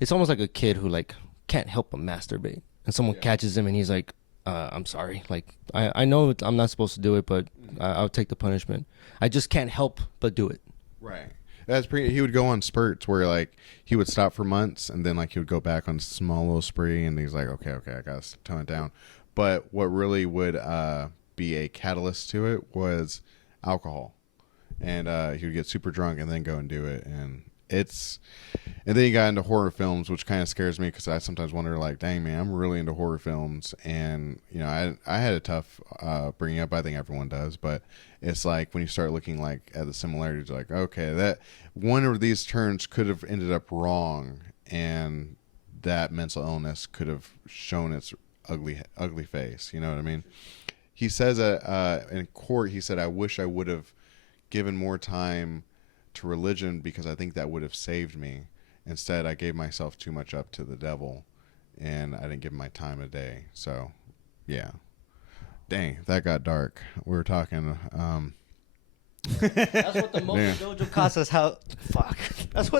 It's almost like a kid who like can't help but masturbate, and someone catches him, and he's like, "I'm sorry, like I know I'm not supposed to do it, but I'll take the punishment. I just can't help but do it." Right. He would go on spurts where like he would stop for months, and then like he would go back on a small little spree, and he's like, okay, I gotta tone it down. But what really would be a catalyst to it was alcohol, and he would get super drunk and then go and do it, and then he got into horror films, which kind of scares me because I sometimes wonder, like, dang man, I'm really into horror films, and I had a tough bringing up. I think everyone does, but it's like when you start looking like at the similarities, like, okay, that one of these turns could have ended up wrong, and that mental illness could have shown its ugly face. You know what I mean? He says in court, he said, I wish I would have given more time to religion because I think that would have saved me. Instead, I gave myself too much up to the devil, and I didn't give him my time of day. So, yeah. Dang, that got dark. We were talking. That's what the Mojo Dojo Casa House. Fuck. That's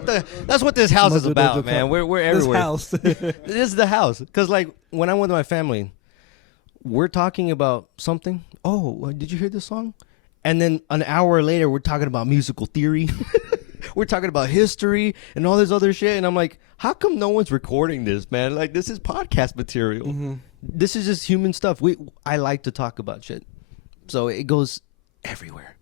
what this house is about, man. We're everywhere. This house. This is the house. Because like when I'm with my family, we're talking about something. Oh, did you hear this song? And then an hour later, we're talking about musical theory. We're talking about history and all this other shit. And I'm like, how come no one's recording this, man? Like, this is podcast material. Mm-hmm. This is just human stuff. I like to talk about shit. So it goes everywhere.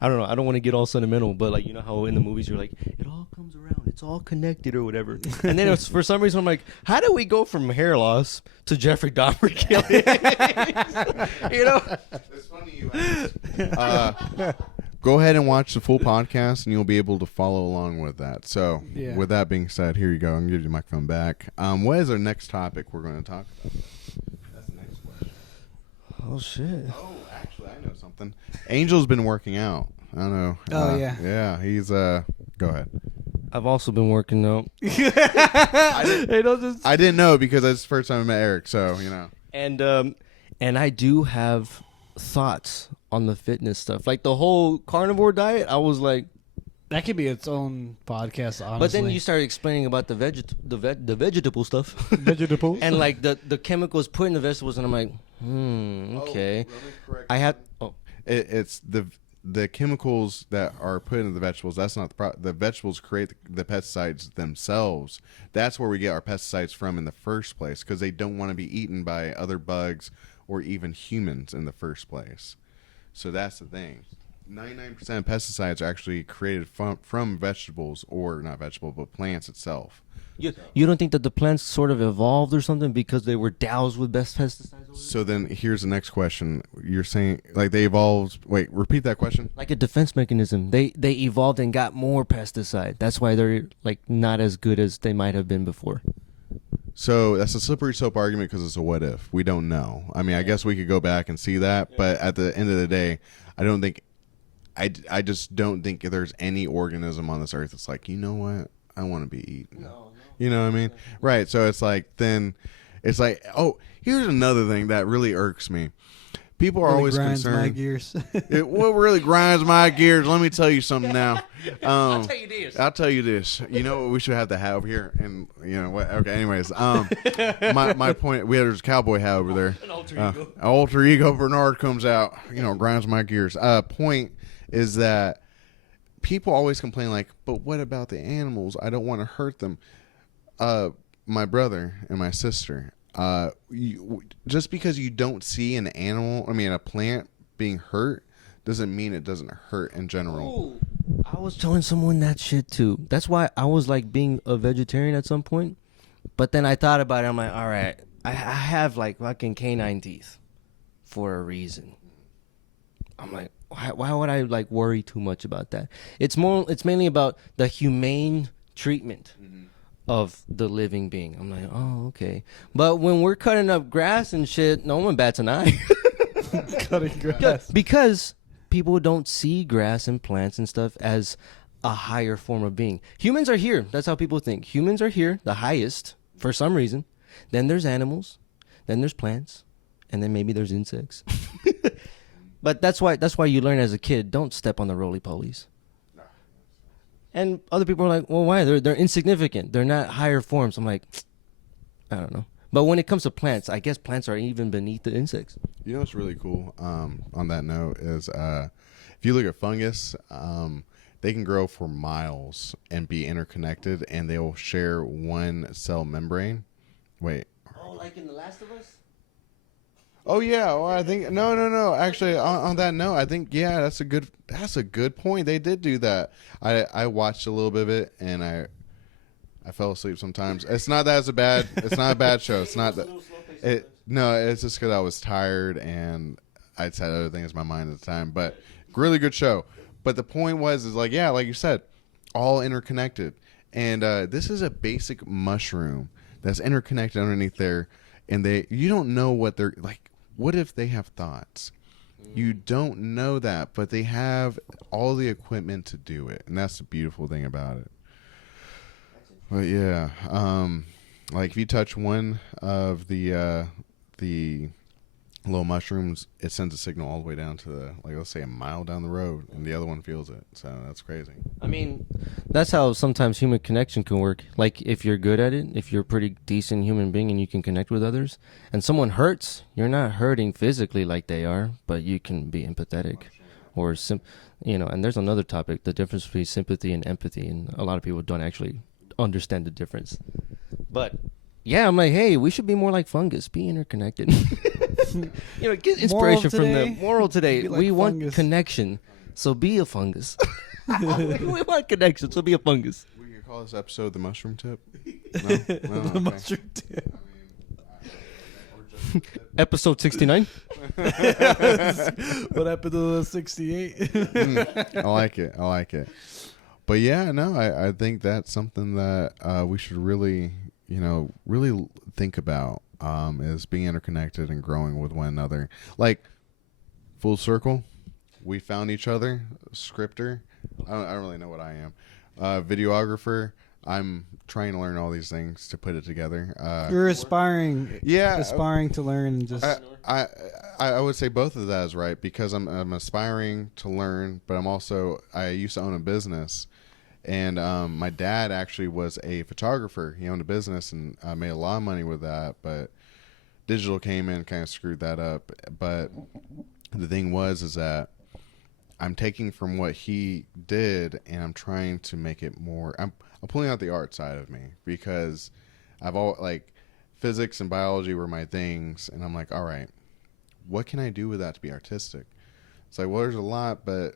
I don't know. I don't want to get all sentimental, but like, you know how in the movies you're like, it all comes around, it's all connected or whatever. And then for some reason I'm like, how do we go from hair loss to Jeffrey Dahmer killing? You know? It's funny you asked. Go ahead and watch the full podcast, and you'll be able to follow along with that. So, with that being said, here you go. I'm going to give you the microphone back. What is our next topic we're going to talk about? That's the next question. Oh, shit. Oh, actually, I know something. Angel's been working out. I don't know. Oh, yeah. Yeah, he's, go ahead. I've also been working out. I didn't know because that's the first time I met Eric, so, you know. And I do have thoughts on the fitness stuff. Like the whole carnivore diet, I was like, that could be its own podcast, honestly. but then you started explaining about the vegetable stuff. Vegetables. And like the chemicals put in the vegetables, and I'm like, okay. I have it's the chemicals that are put in the vegetables. That's not the vegetables create the pesticides themselves. That's where we get our pesticides from in the first place, because they don't want to be eaten by other bugs or even humans in the first place. So that's the thing. 99% of pesticides are actually created from vegetables, or not vegetable, but plants itself. You don't think that the plants sort of evolved or something because they were doused with best pesticides? So then here's the next question. You're saying like they evolved. Wait, repeat that question. Like a defense mechanism. They evolved and got more pesticide. That's why they're like not as good as they might have been before. So that's a slippery slope argument because it's a what if. We don't know. I mean, I guess we could go back and see that, but at the end of the day, I don't think, I just don't think there's any organism on this earth that's like, you know what, I want to be eaten. No. You know what I mean? Right. So it's like, then it's like, oh, here's another thing that really irks me. People are really always grinds concerned. my gears. What really grinds my gears? Let me tell you something now. I'll tell you this. I'll tell you this. You know what we should have the hat over here, and you know what? Okay. Anyways, my point. There's a cowboy hat over there. An alter ego. Alter ego Bernard comes out. You know, grinds my gears. Point is that people always complain like, but what about the animals? I don't want to hurt them. My brother and my sister. Just because you don't see an animal, a plant being hurt, doesn't mean it doesn't hurt in general. Ooh, I was telling someone that shit too. That's why I was like being a vegetarian at some point. But then I thought about it. I'm like, all right, I have like fucking canine teeth for a reason. I'm like, why would I like worry too much about that? It's mainly about the humane treatment of the living being. I'm like, oh, okay. But when we're cutting up grass and shit, no one bats an eye. Cutting grass. Because people don't see grass and plants and stuff as a higher form of being. Humans are here. That's how people think. Humans are here, the highest, for some reason. Then there's animals. Then there's plants. And then maybe there's insects. But that's why you learn as a kid, don't step on the roly-polies. And other people are like, well, why? They're insignificant. They're not higher forms. I'm like, I don't know. But when it comes to plants, I guess plants are even beneath the insects. You know what's really cool on that note is if you look at fungus, they can grow for miles and be interconnected, and they will share one cell membrane. Wait. Oh, like in The Last of Us? Oh yeah, well, I think no. Actually, on that note, I think that's a good point. They did do that. I watched a little bit of it, and I fell asleep sometimes. It's not that it's not a bad show. It's not that. No, it's just because I was tired and I just had other things in my mind at the time. But really good show. But the point is like you said, all interconnected. And this is a basic mushroom that's interconnected underneath there, and you don't know what they're like. What if they have thoughts? You don't know that, but they have all the equipment to do it, and that's the beautiful thing about it. But yeah, like if you touch one of the little mushrooms, it sends a signal all the way down to let's say a mile down the road, and the other one feels it. So that's crazy. I mean, that's how sometimes human connection can work. Like if you're good at it, if you're a pretty decent human being and you can connect with others, and someone hurts, you're not hurting physically like they are, but you can be empathetic, or and there's another topic, the difference between sympathy and empathy, and a lot of people don't actually understand the difference. But yeah, I'm like, hey, we should be more like fungus, be interconnected. Get inspiration from the moral today. Like we fungus. want connection. So be a fungus. We want connection. So be a fungus. We could call this episode the mushroom tip. No? No? The Okay. mushroom tip. Episode 69. What happened to the 68? I like it. I like it. But yeah, no, I think that's something that we should really, really think about is being interconnected and growing with one another. Like, full circle, we found each other, scripter. I don't really know what I am. Videographer. I'm trying to learn all these things to put it together. You're aspiring. Yeah. Aspiring to learn and just. I would say both of that is right because I'm aspiring to learn, but I used to own a business, and my dad actually was a photographer. He owned a business and made a lot of money with that, but digital came in and kind of screwed that up. But the thing is that I'm taking from what he did and I'm trying to make it more. I'm pulling out the art side of me because physics and biology were my things, and I'm like, all right, what can I do with that to be artistic? It's like, well, there's a lot, but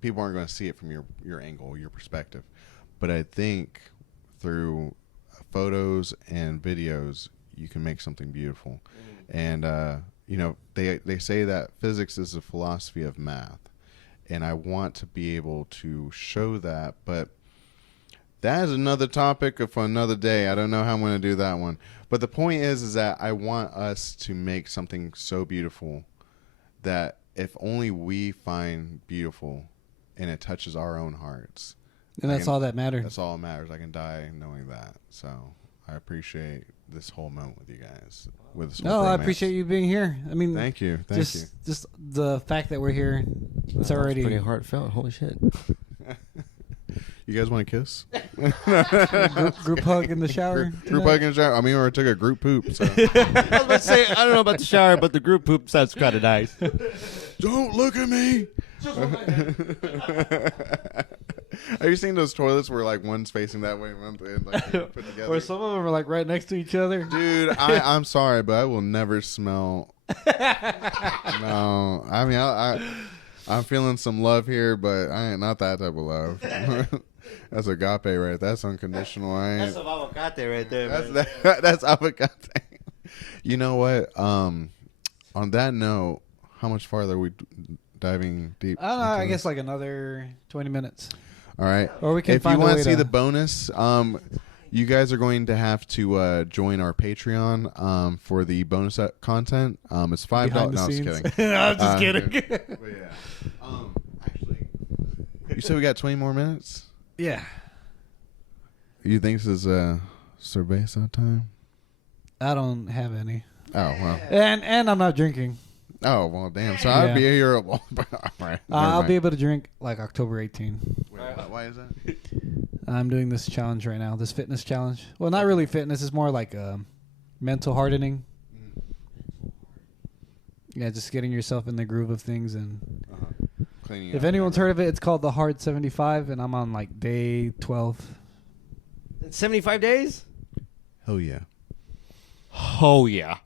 people aren't going to see it from your angle, your perspective. But I think through photos and videos, you can make something beautiful. And they say that physics is a philosophy of math, and I want to be able to show that, but that is another topic for another day. I don't know how I'm going to do that one. But the point is that I want us to make something so beautiful that if only we find beautiful and it touches our own hearts. And that's all that matters. That's all that matters. I can die knowing that. So I appreciate this whole moment with you guys. I appreciate you being here. I mean, thank you. Just the fact that we're here, it's already pretty heartfelt. Holy shit. You guys want to kiss? group hug in the shower. Group hug in the shower. I mean, or took a group poop. So. I was about to say, I don't know about the shower, but the group poop sounds kind of nice. Don't look at me. Have you seen those toilets where one's facing that way and put together? Or some of them are right next to each other. Dude, I'm sorry, but I will never smell. No, I mean I'm feeling some love here, but I ain't not that type of love. That's agape right. That's unconditional. That's some Aguacate right there. That's Aguacate. You know what? On that note, how much farther are we diving deep? I don't know. I guess another 20 minutes. All right. Or we can if find you a want way to see to- the bonus, you guys are going to have to join our Patreon for the bonus content. It's $5. Behind the No, I'm just scenes. kidding. I'm just kidding. But yeah. Actually, you said we got 20 more minutes. Yeah. You think this is cerveza time? I don't have any. Oh well. And I'm not drinking. Oh well, damn. So I'll be here. All right. I'll be able to drink October 18. Wait, why is that? I'm doing this challenge right now, this fitness challenge. Well, not really fitness. It's more like mental hardening. Yeah, just getting yourself in the groove of things. And Cleaning if up. anyone's heard of it, it's called the Hard 75, and I'm on day 12. 75 days? Oh yeah. Oh, yeah.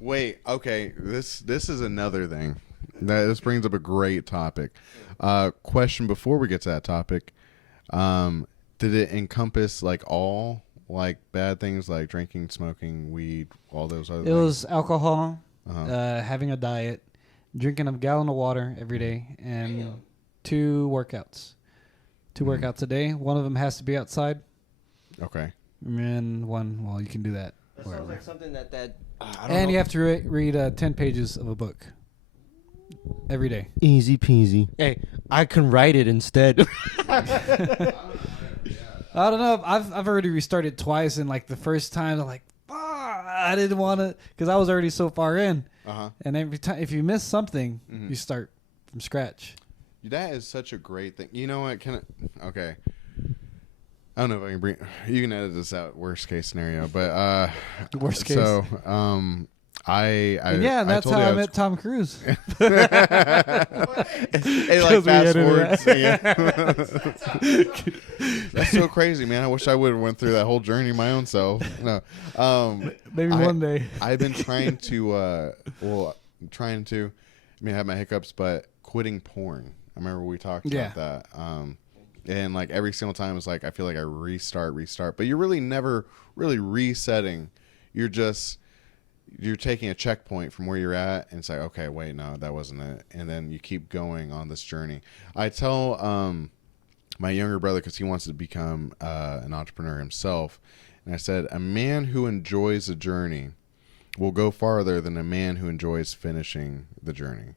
Wait, okay. This is another thing. This brings up a great topic. Question before we get to that topic. Did it encompass all bad things like drinking, smoking, weed, all those other It things? was alcohol, Uh-huh. having a diet, drinking a gallon of water every day, and 2 workouts. 2 workouts a day. One of them has to be outside, Okay. and one, well, you can do that. That wherever. sounds like something that I don't And know. you have to read 10 pages of a book every day. Easy peasy. Hey, I can write it instead. I don't know. I've already restarted twice, and the first time I'm like, I didn't want to, because I was already so far in. Uh-huh. And every time, if you miss something, Mhm. you start from scratch. That is such a great thing. You know what? Okay. I don't know if I can bring. You can edit this out. Worst case scenario, but Worst case. So, And that's how I met Tom Cruise. Hey, Because we fast edited forwards. Yeah. That's so crazy, man. I wish I would have went through that whole journey my own self. No. Maybe one day. I've been trying to, I have my hiccups, but quitting porn. I remember we talked Yeah. about that. And like every single time it's like I feel like I restart, but you're really never really resetting. You're taking a checkpoint from where you're at, and it's like, okay, wait, no, that wasn't it. And then you keep going on this journey. I tell my younger brother, because he wants to become an entrepreneur himself, and I said, a man who enjoys the journey will go farther than a man who enjoys finishing the journey.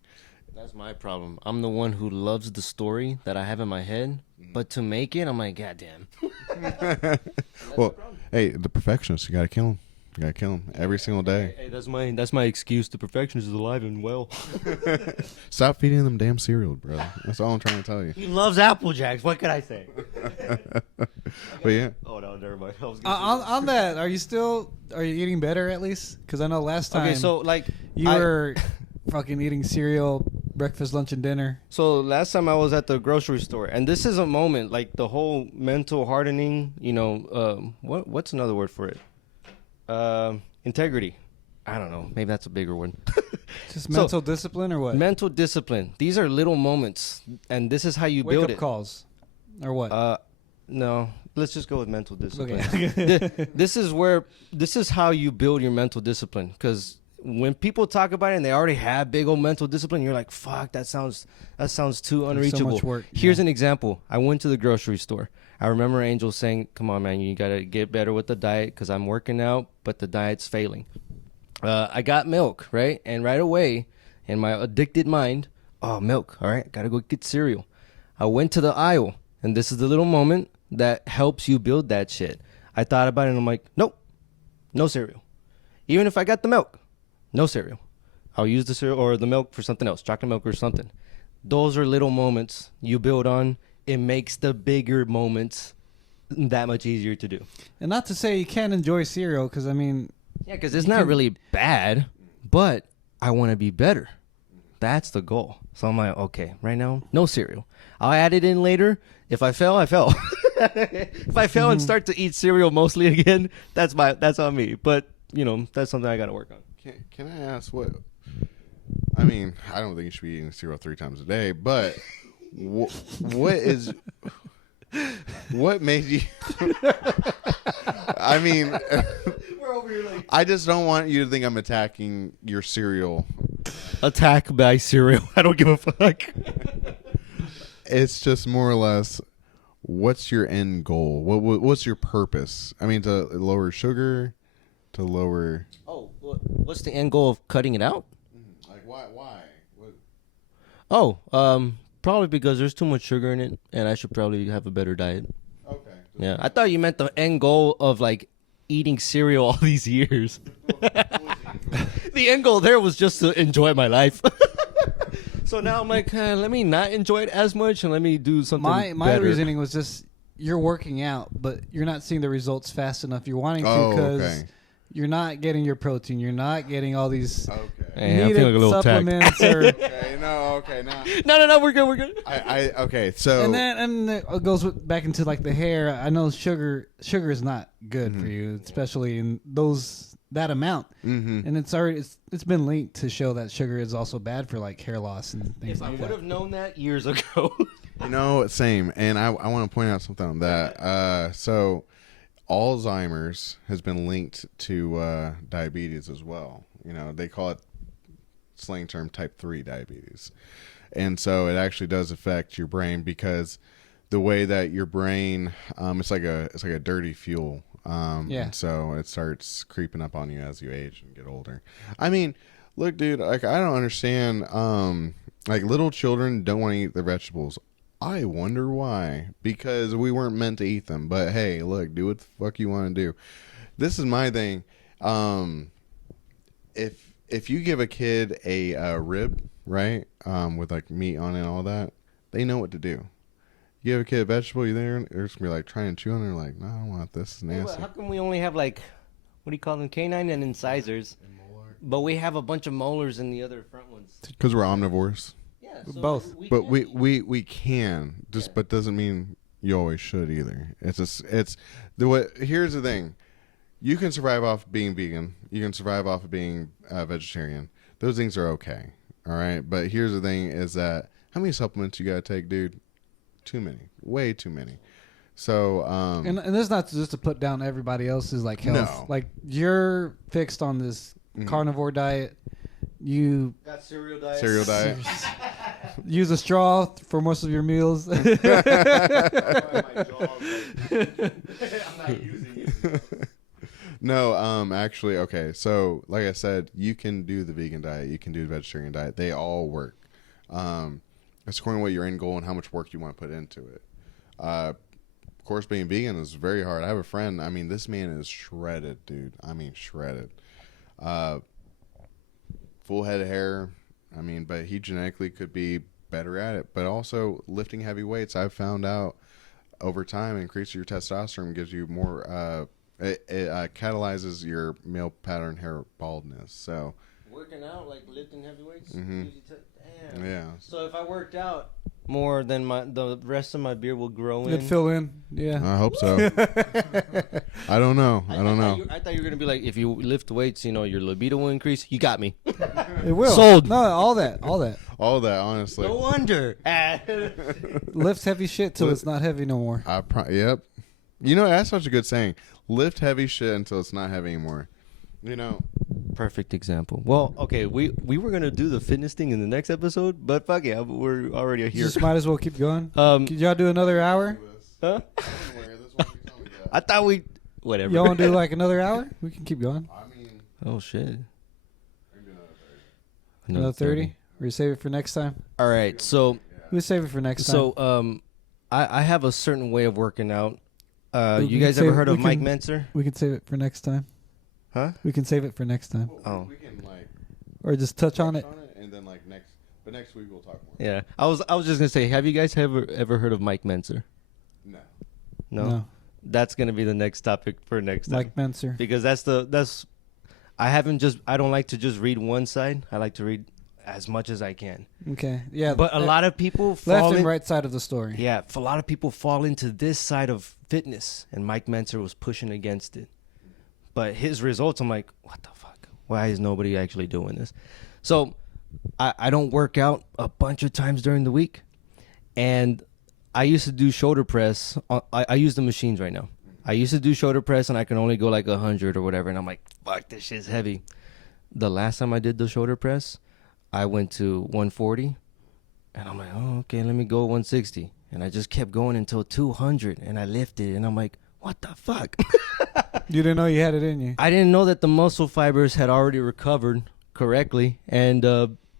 That's my problem. I'm the one who loves the story that I have in my head, but to make it, I'm like, God damn. Well, hey, the perfectionist, you gotta kill him. You gotta kill him every single day. Hey, that's my excuse. The perfectionist is alive and well. Stop feeding them damn cereal, bro. That's all I'm trying to tell you. He loves Apple Jacks. What can I say? But yeah, Oh no, never mind. I was gonna say On that, are you eating better at least? Because I know last time okay, so like you were fucking eating cereal, breakfast, lunch, and dinner. So last time I was at the grocery store, and this is a moment like the whole mental hardening. You know, what's another word for it? Integrity. I don't know. Maybe that's a bigger one. Just mental discipline or what? Mental discipline. These are little moments, and this is how you Wake build up it. calls, or what? No, let's just go with mental discipline. Okay. This is how you build your mental discipline. Because when people talk about it and they already have big old mental discipline, you're like, fuck, that sounds too unreachable. much work, Here's yeah. an example. I went to the grocery store. I remember Angel saying, come on, man, you got to get better with the diet because I'm working out, but the diet's failing. I got milk, right? And right away, in my addicted mind, oh, milk, all right, got to go get cereal. I went to the aisle, and this is the little moment that helps you build that shit. I thought about it, and I'm like, nope, no cereal. Even if I got the milk, no cereal. I'll use the cereal or the milk for something else, chocolate milk or something. Those are little moments you build on. It makes the bigger moments that much easier to do. And not to say you can't enjoy cereal, because I mean, Yeah, because it's not really bad, but I want to be better. That's the goal. So I'm like, okay, right now, no cereal. I'll add it in later. If I fail, I fail. If I fail and start to eat cereal mostly again, that's on me. But, you know, that's something I got to work on. can I ask what? I mean, I don't think you should be eating cereal 3 times a day, but what made you? I mean, We're over here like I just don't want you to think I'm attacking your cereal. attack by cereal. I don't give a fuck. It's just more or less, what's your end goal? What's your purpose? I mean, to lower sugar, to lower. Oh, what's the end goal of cutting it out? Like why? Oh, probably because there's too much sugar in it, and I should probably have a better diet. Okay. Yeah, I thought you meant the end goal of like eating cereal all these years. The end goal there was just to enjoy my life. So now I'm like, let me not enjoy it as much and let me do something my better. reasoning was just you're working out, but you're not seeing the results fast enough. You're wanting to because you're not getting your protein. You're not getting all these Hey, I'm needed feeling a little attacked. supplements. Or, Okay, no. No, we're good. Okay, so. and then it goes back into like the hair. I know sugar is not good for you, especially in that amount. Mm-hmm. And it's been linked to show that sugar is also bad for like hair loss and things If I like would that. have known that years ago. You know, same. And I want to point out something on that. So Alzheimer's has been linked to diabetes as well. You know, they call it slang term type 3 diabetes. And so it actually does affect your brain because the way that your brain, it's like a dirty fuel. And so it starts creeping up on you as you age and get older. I mean, look, dude, like I don't understand. Like little children don't want to eat their vegetables. I wonder why. Because we weren't meant to eat them. But hey, look, do what the fuck you want to do. This is my thing. If you give a kid a rib, right, with like meat on it and all that, they know what to do. You give a kid a vegetable, they're just gonna be like trying to chew on it. They're like, no, I don't want this. It's nasty. How come we only have like, what do you call them, canine and incisors, but we have a bunch of molars in the other front ones? Because we're omnivores. Yeah, Both. But we can just, but doesn't mean you always should either. It's the way. Here's the thing: you can survive off being vegan. You can survive off of being vegetarian. Those things are okay. All right. But here's the thing: is that how many supplements you gotta take, dude? Too many, way too many. So, and this is not just to put down everybody else's like health. No. Like you're fixed on this carnivore diet. You Got cereal diet. cereal diet. use a straw for most of your meals. I'm not using it. No, actually, okay. So, like I said, you can do the vegan diet, you can do the vegetarian diet. They all work. It's according to what your end goal and how much work you want to put into it. Of course, being vegan is very hard. I have a friend. I mean, this man is shredded, dude. I mean, shredded. Full head of hair. I mean, but he genetically could be better at it. But also, lifting heavy weights, I've found out over time, increases your testosterone, gives you more. It catalyzes your male pattern hair baldness. So Working out, like lifting heavy weights. Mhm. Damn. yeah. So if I worked out more, then the rest of my beard will grow in. It'd fill in. Yeah. I hope so. I don't know. I don't know. I thought you were gonna be like, if you lift weights, your libido will increase. You got me. It will. Sold. No, all that. All that, honestly. No wonder. Lift heavy shit till it's not heavy no more. Yep. You know, that's such a good saying. Lift heavy shit until it's not heavy anymore. You know. Perfect example. Well, okay, we were gonna do the fitness thing in the next episode, but fuck it, we're already here. Just might as well keep going. Um, Could y'all do another hour? huh? I thought we whatever. Y'all want to do like another hour? We can keep going. I mean, Oh shit. Another 30? Or save it for next time? All right, so We'll save it for next time. so I have a certain way of working out. We You can guys save- ever heard we of Mike can- Menzer? we can save it for next time. Huh? We can save it for next time. Oh. we can like Or just touch on it. and then like next week we'll talk more. Yeah. I was just gonna say, have you guys ever heard of Mike Menzer? No. No. That's gonna be the next topic for next time. Mike Menzer. Because I don't like to just read one side. I like to read as much as I can. Okay. Yeah. But a lot of people left fall and in, right side of the story. Yeah, a lot of people fall into this side of fitness, and Mike Menzer was pushing against it. But his results, I'm like, what the fuck? Why is nobody actually doing this? So I don't work out a bunch of times during the week, and I used to do shoulder press. I use the machines right now. I used to do shoulder press, and I can only go like 100 or whatever, and I'm like, fuck, this shit's heavy. The last time I did the shoulder press, I went to 140, and I'm like, oh, okay, let me go 160. And I just kept going until 200, and I lifted, and I'm like, what the fuck? You didn't know you had it in you. I didn't know that the muscle fibers had already recovered correctly, and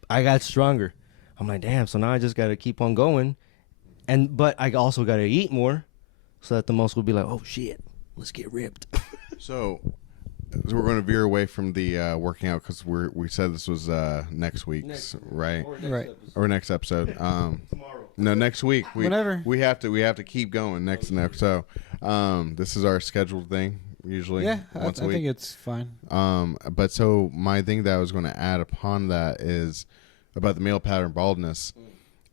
I got stronger. I'm like, damn, so now I just got to keep on going. But I also got to eat more so that the muscle will be like, oh, shit, let's get ripped. So we're going to veer away from the working out because we said this was next week's, right? Right. Or next episode. Tomorrow. No, next week. Whenever. We have to keep going next. So this is our scheduled thing usually. Yeah, once I a week. think it's fine. But so my thing that I was going to add upon that is about the male pattern baldness.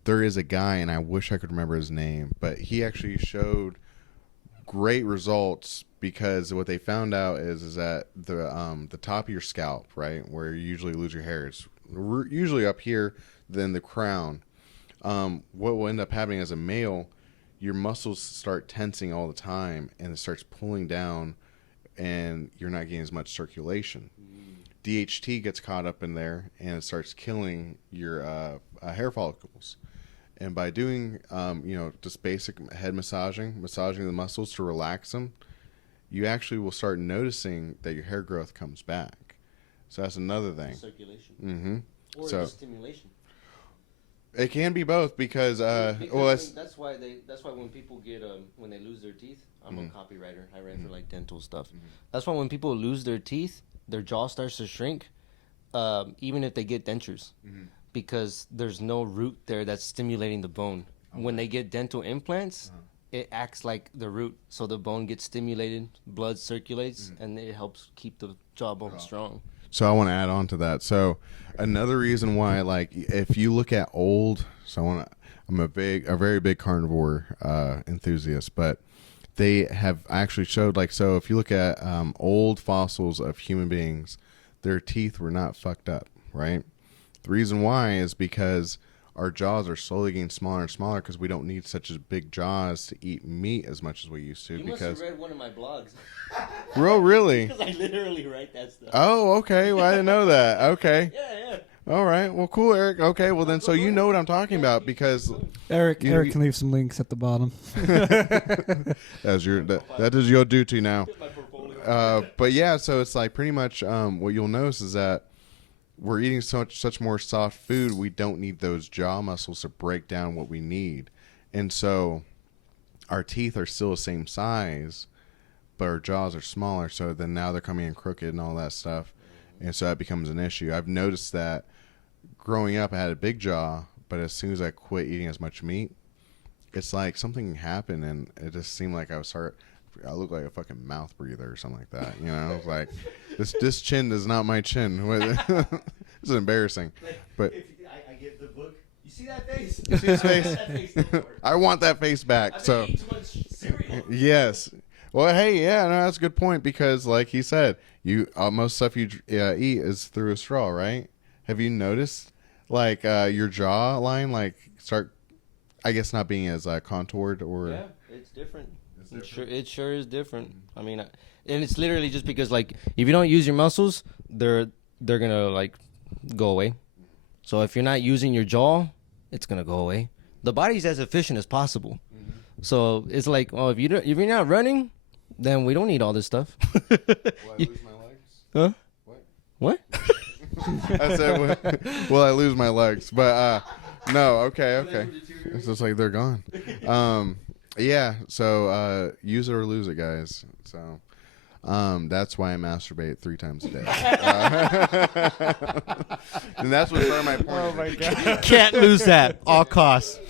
There is a guy, and I wish I could remember his name, but he actually showed great results because what they found out is that the top of your scalp, right, where you usually lose your hair, is usually up here than the crown. What will end up happening as a male, your muscles start tensing all the time, and it starts pulling down, and you're not getting as much circulation. DHT gets caught up in there, and it starts killing your hair follicles. And by doing, just basic head massaging the muscles to relax them, you actually will start noticing that your hair growth comes back. So that's another thing. Circulation. Mm-hmm. Or So just stimulation. it can be both because That's why when people get when they lose their teeth, I'm a copywriter. I write for like dental stuff. That's why when people lose their teeth, their jaw starts to shrink, even if they get dentures, because there's no root there that's stimulating the bone. When they get dental implants, it acts like the root, so the bone gets stimulated, blood circulates, and it helps keep the jawbone strong. So I want to add on to that. So another reason why, like, if you look at I'm a very big carnivore enthusiast, but they have actually showed, like, so if you look at old fossils of human beings, their teeth were not fucked up, right? The reason why is because our jaws are slowly getting smaller and smaller because we don't need such as big jaws to eat meat as much as we used to. You Because must have read one of my blogs. really? Because I literally write that stuff. Oh, okay. Well, I didn't know that. Okay. Yeah. All right. Well, cool, Eric. Okay. Well, then, so you know what I'm talking about because Eric You- can leave some links at the bottom. that is your duty now. My portfolio. But yeah, so it's like pretty much what you'll notice is that we're eating such more soft food. We don't need those jaw muscles to break down what we need, and so our teeth are still the same size, but our jaws are smaller. So then now they're coming in crooked and all that stuff, and so that becomes an issue. I've noticed that growing up, I had a big jaw, but as soon as I quit eating as much meat, it's like something happened, and it just seemed like I look like a fucking mouth breather or something like that. You know, it's like this chin is not my chin. This is embarrassing. But I get the book. You see that face? you see his face? That face don't work. I want that face back. I've been So eating too much cereal. yes. Well, hey, yeah, no, that's a good point because, like he said, most stuff you eat is through a straw, right? Have you noticed, like, your jawline, like, start, I guess, not being as contoured or? Yeah, it's different. It sure is different. I mean, and it's literally just because, like, if you don't use your muscles, they're gonna like go away. So if you're not using your jaw, it's gonna go away. The body's as efficient as possible. Mm-hmm. So it's like, oh, if you're not running, then we don't need all this stuff. Will I lose my legs? Huh? What? I said, will I lose my legs? But no, okay. It's just like they're gone. Yeah, so use it or lose it, guys. So that's why I masturbate 3 times a day. And that's what started my point. Oh my god! Can't lose that. All costs.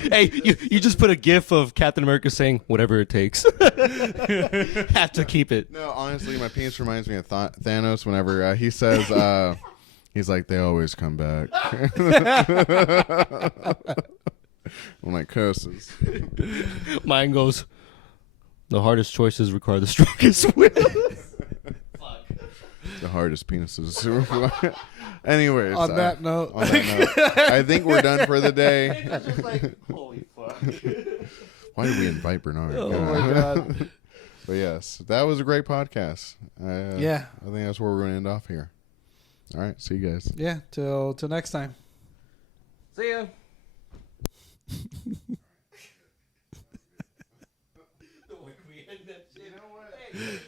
Hey, you just put a gif of Captain America saying whatever it takes. Have to keep it. No, honestly, my penis reminds me of Thanos whenever he says, he's like, they always come back. When I curses. Mine goes, the hardest choices require the strongest will. The hardest penises. Anyways. On that note. I think we're done for the day. Just like, holy fuck. Why did we invite Bernard? Oh my god. But yes, that was a great podcast. Yeah. I think that's where we're going to end off here. All right. See you guys. Yeah. Till next time. See ya. The way we end that shit. You know what? Hey,